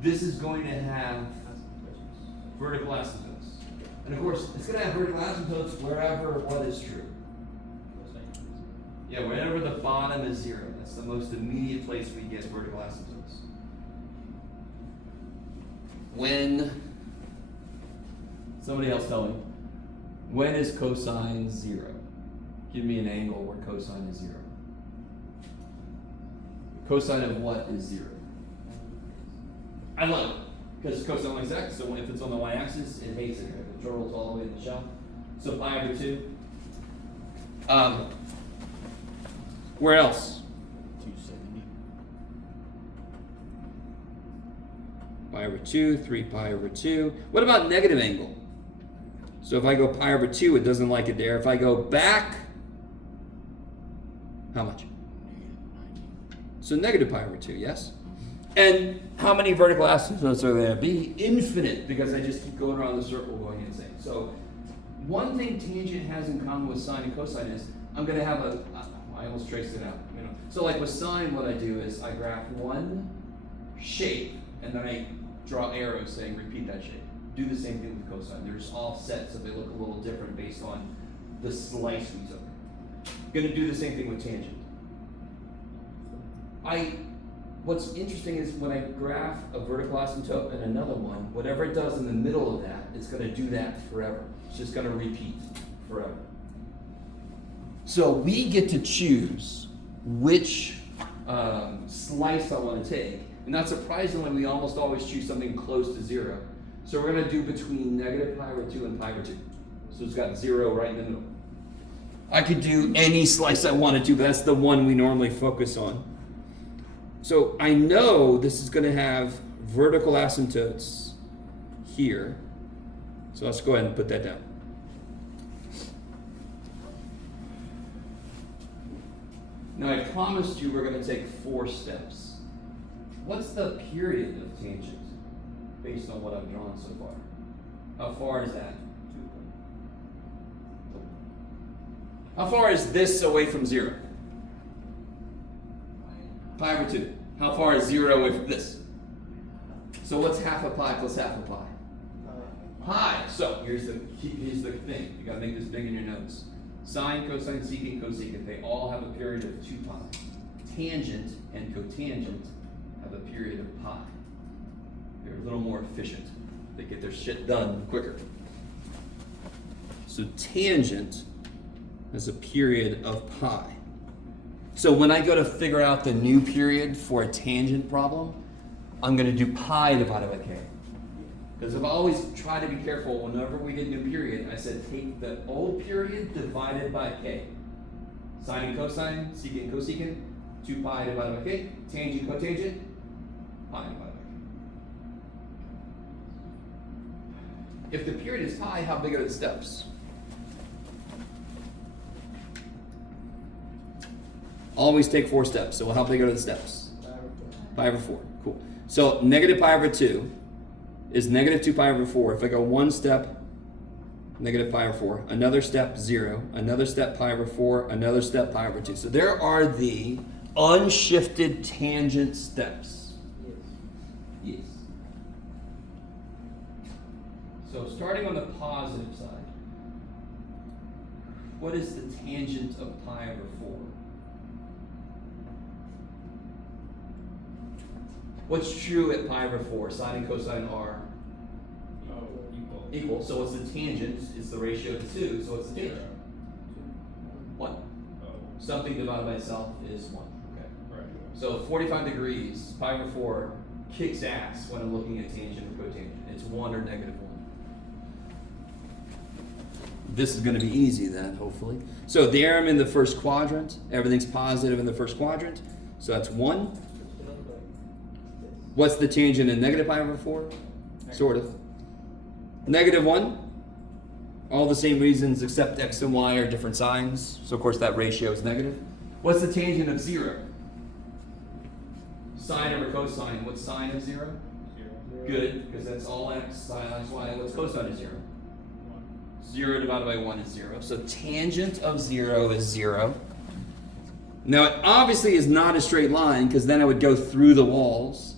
This is going to have vertical asymptotes. And of course, it's going to have vertical asymptotes wherever what is true. Yeah, whenever the bottom is 0. That's the most immediate place we get vertical asymptotes. When, somebody else tell me, when is cosine 0? Give me an angle where cosine is 0. Cosine of what is 0? I love it, because cosine likes x, so if it's on the y-axis, it hates it. It dribbles all the way to the shell. So pi over 2. Where else? 270. Pi over 2, 3 pi over 2. What about negative angle? So if I go pi over 2, it doesn't like it there. If I go back, how much? So negative pi over 2, yes? And how many vertical asymptotes are there to be? Infinite, because I just keep going around the circle going insane. So one thing tangent has in common with sine and cosine is I'm going to have I almost traced it out. So like with sine, what I do is I graph one shape, and then I draw arrows saying repeat that shape. Do the same thing with cosine. They're just all set, so they look a little different based on the slice we took. Going to do the same thing with tangent. What's interesting is when I graph a vertical asymptote and another one, whatever it does in the middle of that, it's going to do that forever. It's just going to repeat forever. So we get to choose which slice I want to take. And not surprisingly, we almost always choose something close to 0. So we're going to do between negative pi over 2 and pi over 2. So it's got 0 right in the middle. I could do any slice I wanted to, but that's the one we normally focus on. So I know this is going to have vertical asymptotes here. So let's go ahead and put that down. Now I promised you we're going to take 4 steps. What's the period of tangent based on what I've drawn so far? How far is that? How far is this away from 0? Pi over 2. How far is 0 away from this? So what's half a pi plus half a pi? Pi. So here's the thing. You got to make this big in your notes. Sine, cosine, secant, cosecant, they all have a period of 2 pi. Tangent and cotangent have a period of pi. They're a little more efficient. They get their shit done quicker. So tangent has a period of pi. So when I go to figure out the new period for a tangent problem, I'm going to do pi divided by k. Because I've always tried to be careful whenever we get new period, I said take the old period divided by k. Sine and cosine, secant and cosecant, 2 pi divided by k, tangent, cotangent, pi divided by k. If the period is pi, how big are the steps? Always take 4 steps. So how big are the steps? Pi over 4. Cool. So negative pi over 2 is negative 2 pi over 4. If I go 1 step, negative pi over 4, another step, 0, another step, pi over 4, another step, pi over 2. So there are the unshifted tangent steps. Yes. So starting on the positive side, what is the tangent of pi over 4? What's true at pi over 4? Sine and cosine are Oh, equal. equal. So what's the tangent? It's the ratio to 2. So what's the tangent? 1. Oh, Something divided by itself is 1. Okay. right. So 45 degrees, pi over 4, kicks ass when I'm looking at tangent or cotangent. It's 1 or negative 1. This is going to be easy then, hopefully. So there I'm in the first quadrant. Everything's positive in the first quadrant. So that's 1. What's the tangent in negative pi over 4? Sort of. Negative 1. All the same reasons except x and y are different signs. So of course that ratio is negative. What's the tangent of 0? Sine over cosine. What's sine of 0? 0. Good, because that's all x, sine x, y. What's cosine of 0? 1. 0 divided by 1 is 0. So tangent of 0 is 0. Now it obviously is not a straight line because then I would go through the walls.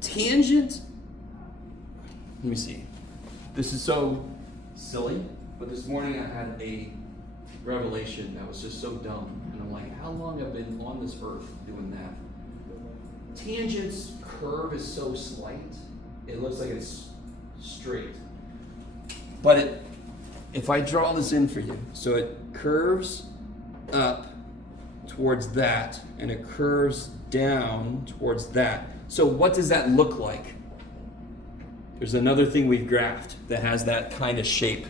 Tangent, let me see. This is so silly, but this morning I had a revelation that was just so dumb. And I'm like, how long have I been on this earth doing that? Tangent's curve is so slight, it looks like it's straight. But if I draw this in for you, so it curves up towards that, and it curves down towards that. So what does that look like? There's another thing we've graphed that has that kind of shape.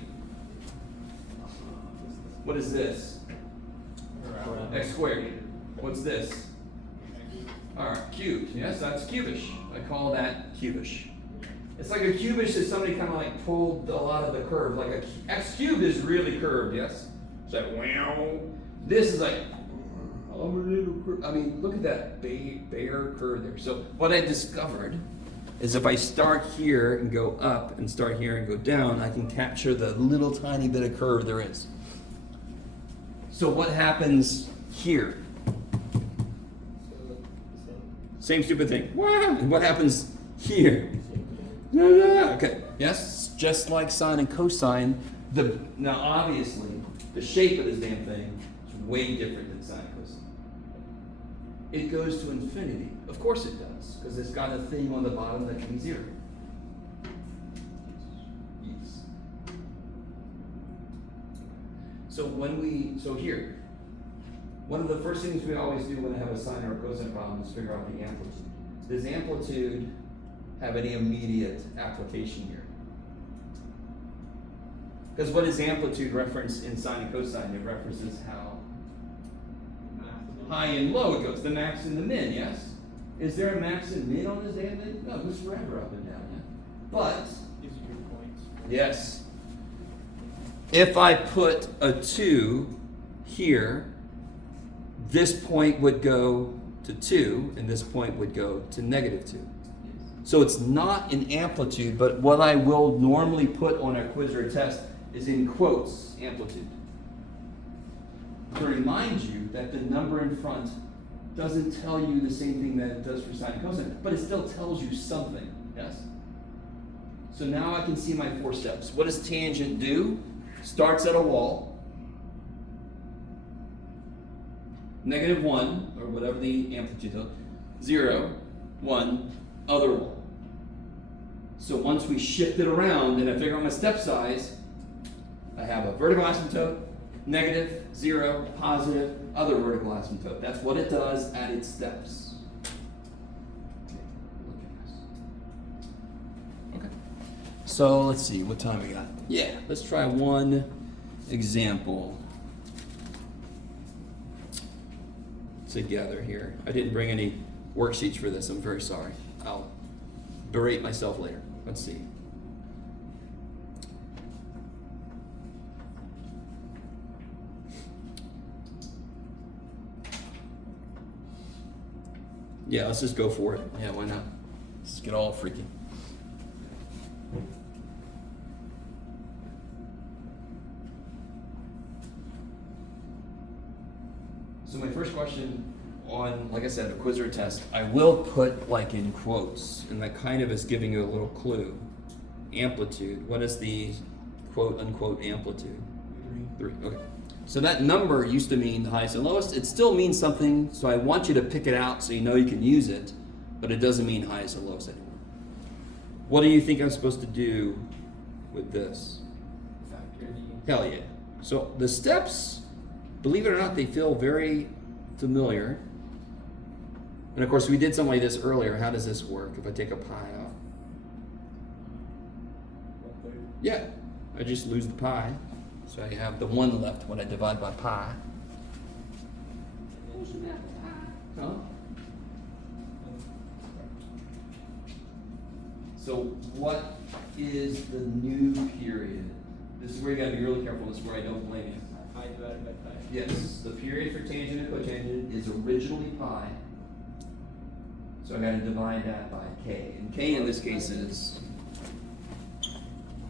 What is this? X squared. What's this? Alright, cubed. Yes, that's cubish. I call that cubish. It's like a cubish that somebody kind of like pulled a lot of the curve. Like a x cubed is really curved, yes? It's like, wow. This is like, a little curve. I mean, look at that bare curve there. So what I discovered is if I start here and go up and start here and go down, I can capture the little tiny bit of curve there is. So what happens here? Same stupid thing. And what happens here? Okay, yes, just like sine and cosine. Now obviously, the shape of this damn thing is way different than sine and cosine. It goes to infinity. Of course it does, because it's got a thing on the bottom that can be 0. Yes. So here, one of the first things we always do when I have a sine or a cosine problem is figure out the amplitude. Does amplitude have any immediate application here? Because what does amplitude reference in sine and cosine? It references how high and low it goes, the max and the min, yes? Is there a max and min on this damn thing? No, it goes forever up and down, yeah? But, Gives you your points. yes, if I put a 2 here, this point would go to 2, and this point would go to negative 2. So it's not an amplitude, but what I will normally put on a quiz or a test is in quotes, amplitude. To remind you that the number in front doesn't tell you the same thing that it does for sine and cosine, but it still tells you something, yes? So now I can see my 4 steps. What does tangent do? Starts at a wall, negative 1, or whatever the amplitude is, 0, 1, other wall. So once we shift it around and I figure out my step size, I have a vertical asymptote, negative, 0, positive, other vertical asymptote. That's what it does at its steps. Okay. So let's see, what time we got? Yeah, let's try one example. together here. I didn't bring any worksheets for this. I'm very sorry. I'll berate myself later. Let's see. Yeah, let's just go for it. Yeah, why not? Let's get all freaky. So my first question on, like I said, a quiz or a test, I will put like in quotes, and that kind of is giving you a little clue. Amplitude. What is the quote unquote amplitude? 3. Okay. So that number used to mean the highest and lowest. It still means something, so I want you to pick it out so you know you can use it, but it doesn't mean highest and lowest anymore. What do you think I'm supposed to do with this? Factor the. Hell yeah. So the steps, believe it or not, they feel very familiar. And of course, we did something like this earlier. How does this work if I take a pi out? Yeah, I just lose the pi. So I have the 1 left when I divide by pi. Huh? So what is the new period? This is where you gotta be really careful. This is where I don't blame you. Pi divided by pi. Yes, the period for tangent and cotangent is originally pi. So I gotta divide that by k. And k in this case is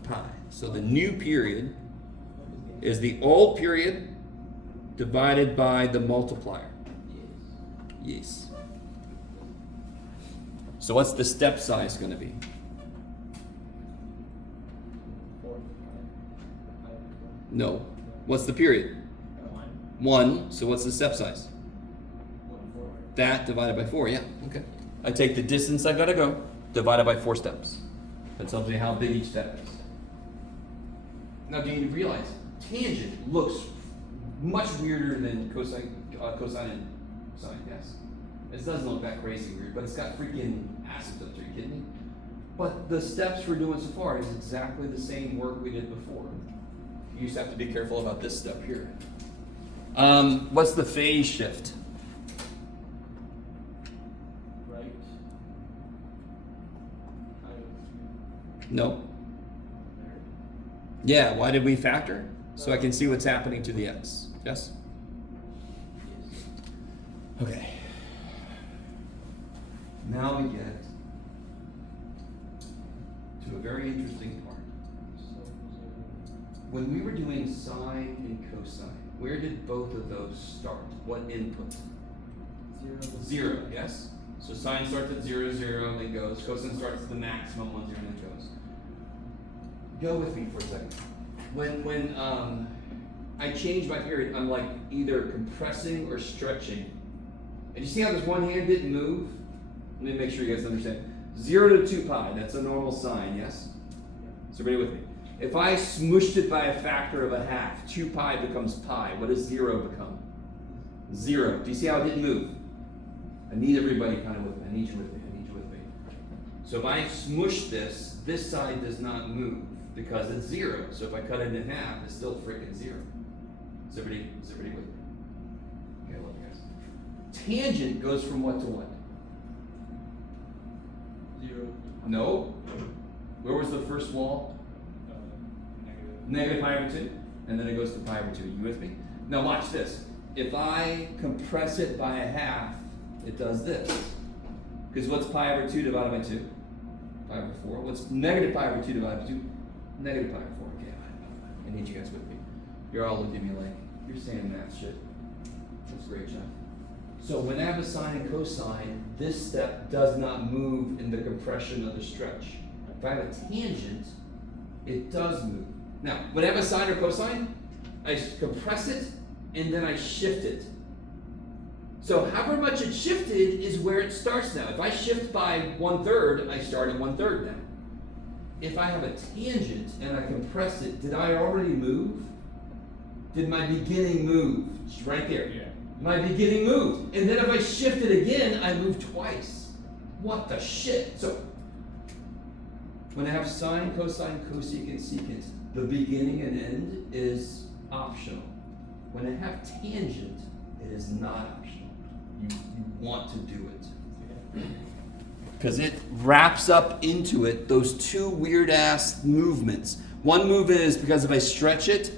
pi. So the new period is the old period divided by the multiplier. Yes. So what's the step size going to be? 4. No. What's the period? 1. So what's the step size? 1 4. That divided by 4. Yeah. Okay. I take the distance I got to go divided by 4 steps. That tells me how big each step is. Now, do you realize tangent looks much weirder than cosine and sine? Yes. It doesn't look that crazy weird, but it's got freaking asymptotes. Are you kidding me? But the steps we're doing so far is exactly the same work we did before. You just have to be careful about this step here. What's the phase shift? Right. No. Yeah, why did we factor? So I can see what's happening to the x. Yes? Yes. Okay. Now we get to a very interesting part. When we were doing sine and cosine, where did both of those start? What input? 0, yes? So sine starts at 0, 0, then goes. Cosine starts at the maximum 1, 0, and then goes. Go with me for a second. When I change my period, I'm like either compressing or stretching. And you see how this one hand didn't move? Let me make sure you guys understand. 0 to 2 pi, that's a normal sine, yes? So everybody with me. If I smushed it by a factor of a half, 2 pi becomes pi. What does 0 become? 0. Do you see how it didn't move? I need everybody kind of with me. I need you with me. I need you with me. So if I smush this, this side does not move because it's 0. So if I cut it in half, it's still freaking 0. Is everybody with me? Okay, I love you guys. Tangent goes from what to what? 0. No. Where was the first wall? Negative pi over 2. And then it goes to pi over 2. You with me? Now watch this. If I compress it by a half, it does this. Because what's pi over 2 divided by 2? Pi over 4. What's negative pi over 2 divided by 2? Negative pi over 4. Okay, I need you guys with me. You're all looking at me like, you're saying that shit. That's great, Jeff. So when I have a sine and cosine, this step does not move in the compression of the stretch. If I have a tangent, it does move. Now, when I have a sine or cosine, I compress it and then I shift it. So however much it shifted is where it starts now. If I shift by 1/3, I start at 1/3 now. If I have a tangent and I compress it, did I already move? Did my beginning move? It's right there. Yeah. My beginning moved. And then if I shift it again, I move twice. What the shit? So when I have sine, cosine, cosecant, secant, the beginning and end is optional. When I have tangent, it is not optional. you want to do it. Because it wraps up into it those two weird ass movements. One movement is because if I stretch it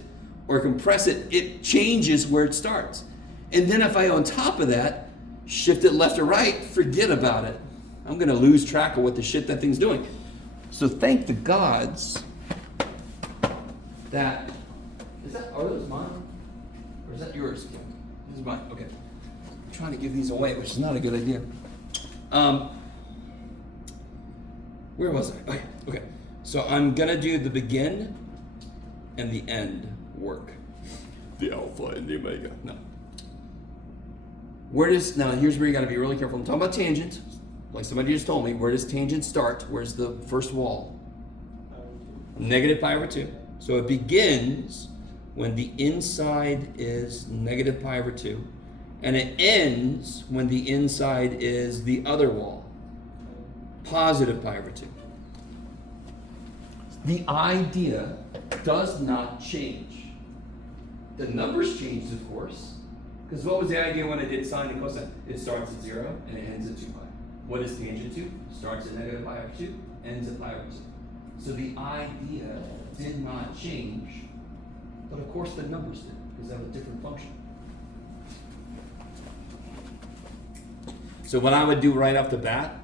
or compress it, it changes where it starts. And then if I, on top of that, shift it left or right, forget about it. I'm going to lose track of what the shit that thing's doing. So thank the gods that, are those mine? Or is that yours? This is mine, okay. I'm trying to give these away, which is not a good idea. Where was I? Okay. So I'm going to do the begin and the end work. The alpha and the omega. No. Now here's where you got to be really careful. I'm talking about tangent. Like somebody just told me, where does tangent start? Where's the first wall? Negative pi over 2. So it begins when the inside is negative pi over 2. And it ends when the inside is the other wall. Positive pi over 2. The idea does not change. The numbers changed, of course. Because what was the idea when I did sine and cosine? It starts at 0 and it ends at 2 pi. What is tangent 2? Starts at negative pi over 2, ends at pi over 2. So the idea did not change, but of course the numbers did, because they have a different function. So what I would do right off the bat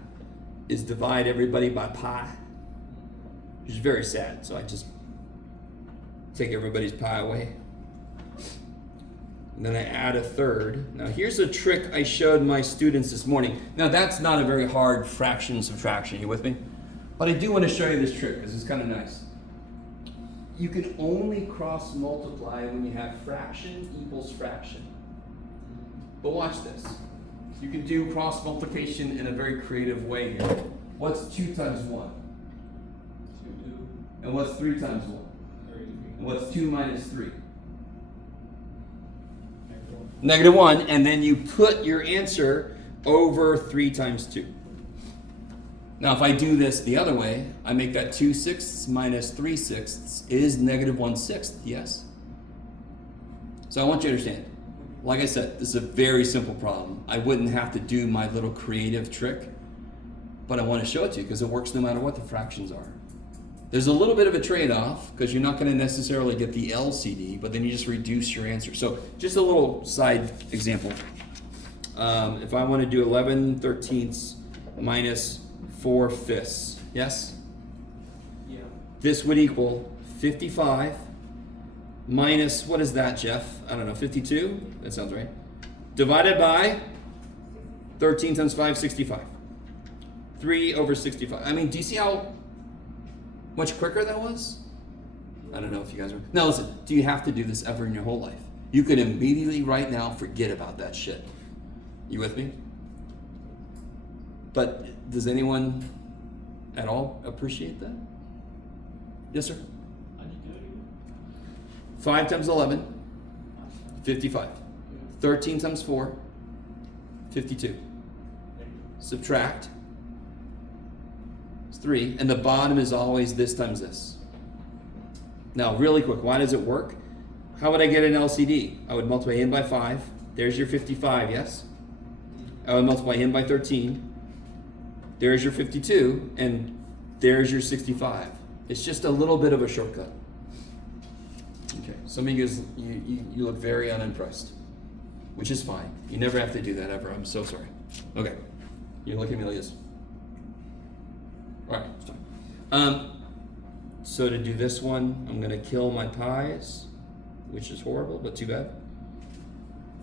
is divide everybody by pi, which is very sad. So I just take everybody's pi away. And then I add a third. Now here's a trick I showed my students this morning. Now that's not a very hard fraction subtraction. You with me? But I do want to show you this trick because it's kind of nice. You can only cross multiply when you have fraction equals fraction. But watch this. You can do cross multiplication in a very creative way here. What's 2 times 1? 2. And what's 3 times 1? 3. And what's 2 minus 3? Negative 1, and then you put your answer over 3 times 2. Now if I do this the other way, I make that 2/6 minus 3/6 is negative 1/6, yes? So I want you to understand, like I said, this is a very simple problem. I wouldn't have to do my little creative trick, but I want to show it to you because it works no matter what the fractions are. There's a little bit of a trade-off because you're not going to necessarily get the LCD, but then you just reduce your answer. So just a little side example. If I want to do 11/13 minus 4/5, yes? Yeah. This would equal 55 minus, what is that, Jeff? I don't know, 52? That sounds right. Divided by 13 times 5, 65. 3 over 65. I mean, do you see how much quicker that was? I don't know if you guys are. Now listen, do you have to do this ever in your whole life? You could immediately right now forget about that shit. You with me? But does anyone at all appreciate that? Yes, sir? I need to do it. 5 times 11, 55. 13 times 4, 52. Subtract. 3, and the bottom is always this times this. Now, really quick, why does it work? How would I get an LCD? I would multiply in by 5. There's your 55, yes? I would multiply in by 13. There's your 52, and there's your 65. It's just a little bit of a shortcut. Okay, some of you guys, you look very unimpressed, which is fine. You never have to do that ever. I'm so sorry. Okay, you look at me like this. All right, it's fine. So to do this one, I'm going to kill my pi's, which is horrible, but too bad.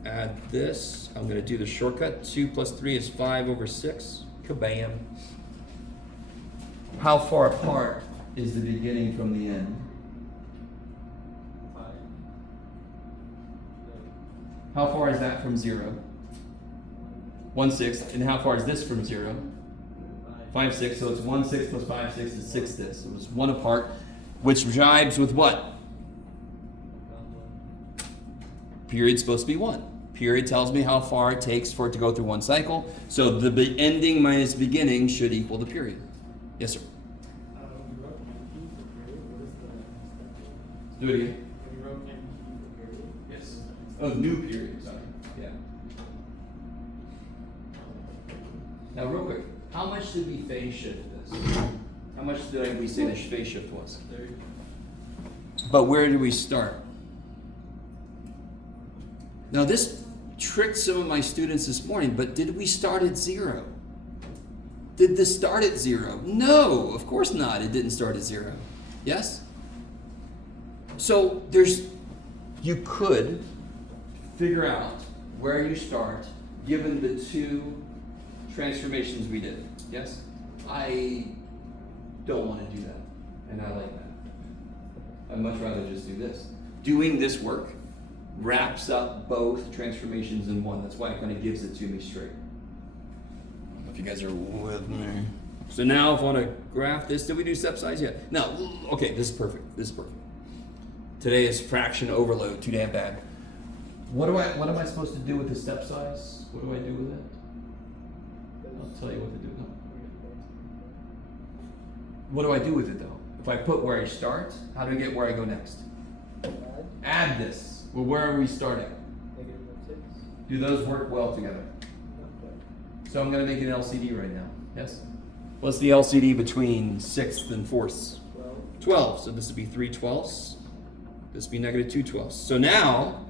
Add this. I'm going to do the shortcut. 2 plus 3 is 5 over 6. Kabam. How far apart is the beginning from the end? 5. How far is that from 0? 1/6. And how far is this from 0? 5/6, so it's 1/6 plus 5/6 is 6/6. It was 1 apart, which jives with what? Period's supposed to be 1. Period tells me how far it takes for it to go through one cycle. So the ending minus beginning should equal the period. Yes, sir. You wrote NP for period. What is the next step? Do it again. You wrote NP for period. Yes. Oh, new period. Sorry. Yeah. did we phase shift this? How much did we say the phase shift was? 30. But where did we start? Now this tricked some of my students this morning, but did we start at 0? Did this start at 0? No, of course not. It didn't start at 0. Yes? So you could figure out where you start given the two transformations we did. Yes? I don't want to do that, and I like that. I'd much rather just do this. Doing this work wraps up both transformations in one. That's why it kind of gives it to me straight. I don't know if you guys are with me. So now if I want to graph this, did we do step size yet? No. Okay, this is perfect. This is perfect. Today is fraction overload. Too damn bad. What am I supposed to do with the step size? What do I do with it? I'll tell you what to do now. What do I do with it though? If I put where I start, how do I get where I go next? Add this. Well, where are we starting? -6. Do those work well together? Not quite. So I'm going to make an LCD right now. Yes? What's the LCD between sixths and fourths? 12. 12. So this would be 3/12. This would be -2/12. So now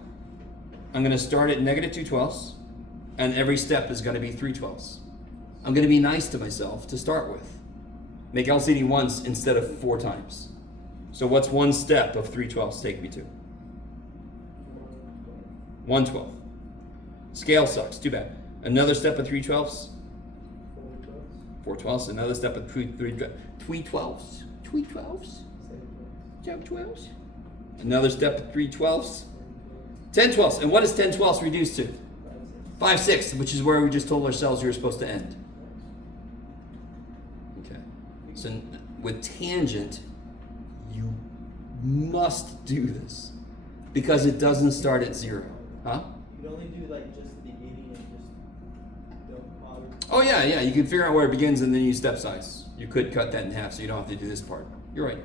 I'm going to start at -2/12, and every step is going to be 3/12. I'm going to be nice to myself to start with. Make LCD once instead of 4 times. So what's one step of 3/12 take me to? 1/12. Scale sucks. Too bad. Another step of 3/12. 4/12. Another step of 3/12. 3/12. 12. Another step of 3/12. 10/12. And what is 10/12 reduced to? 5/6, which is where we just told ourselves we were supposed to end. Okay. So with tangent, you must do this because it doesn't start at 0. Huh? You'd only do like just the beginning and just don't bother. Oh yeah. You can figure out where it begins and then use step size. You could cut that in half so you don't have to do this part. You're right.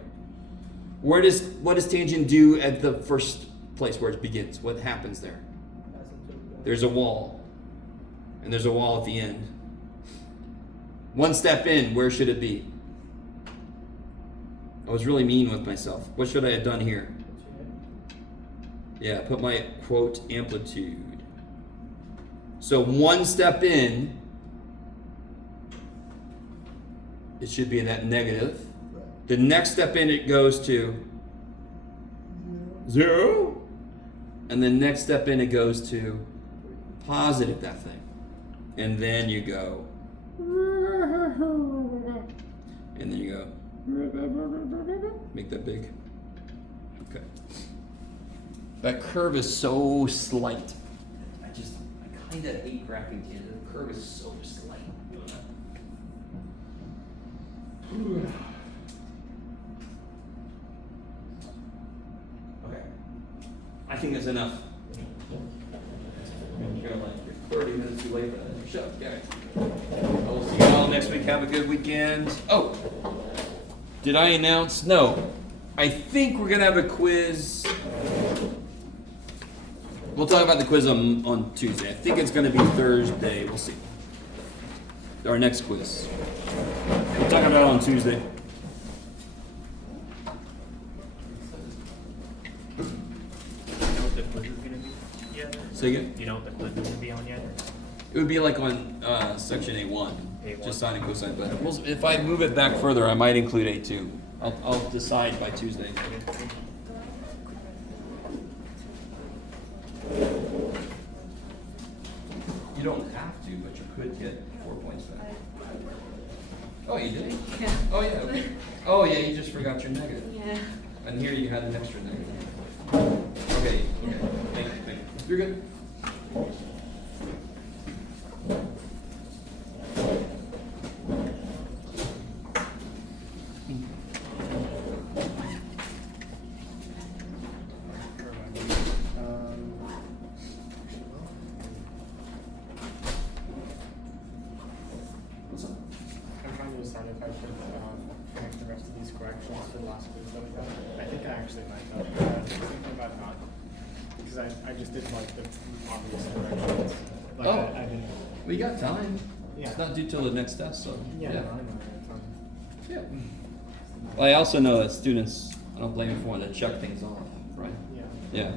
What does tangent do at the first place where it begins? What happens there? There's a wall. And there's a wall at the end. One step in, where should it be? I was really mean with myself. What should I have done here? Yeah, put my quote amplitude. So one step in, it should be in that negative. The next step in, it goes to 0. And the next step in, it goes to positive that thing. And then you go. And then you go. Make that big. Okay. That curve is so slight. I kind of hate graphing tangent. The curve is so slight. Okay. I think that's enough. You're like, you're 30 minutes too late for that. Shut up, guy. I will see you all next week. Have a good weekend. Oh, did I announce? No. I think we're going to have a quiz. We'll talk about the quiz on Tuesday. I think it's going to be Thursday. We'll see. Our next quiz. We'll talk about it on Tuesday. Say again? Do you know what the quiz is going to be on yet? It would be like on section A1, A1. just sine and cosine. But if I move it back further, I might include A2. I'll decide by Tuesday. You don't have to, but you could get 4 points back. Oh, you did? Yeah. Oh, yeah. Oh, yeah, you just forgot your negative. Yeah. And here you had an extra negative. Okay. Thank you. You're good. What's up? I'm trying to decide if I should make the rest of these corrections to the last quiz that we got. I think I actually might have. Thinking about not. Because I just did like the obvious corrections. Like Oh. I didn't. We got time. Yeah. It's not due till the next test, so. Yeah, no, I know that. Yeah. Well, I also know that students, I don't blame you for wanting to check things off, right? Yeah. Yeah.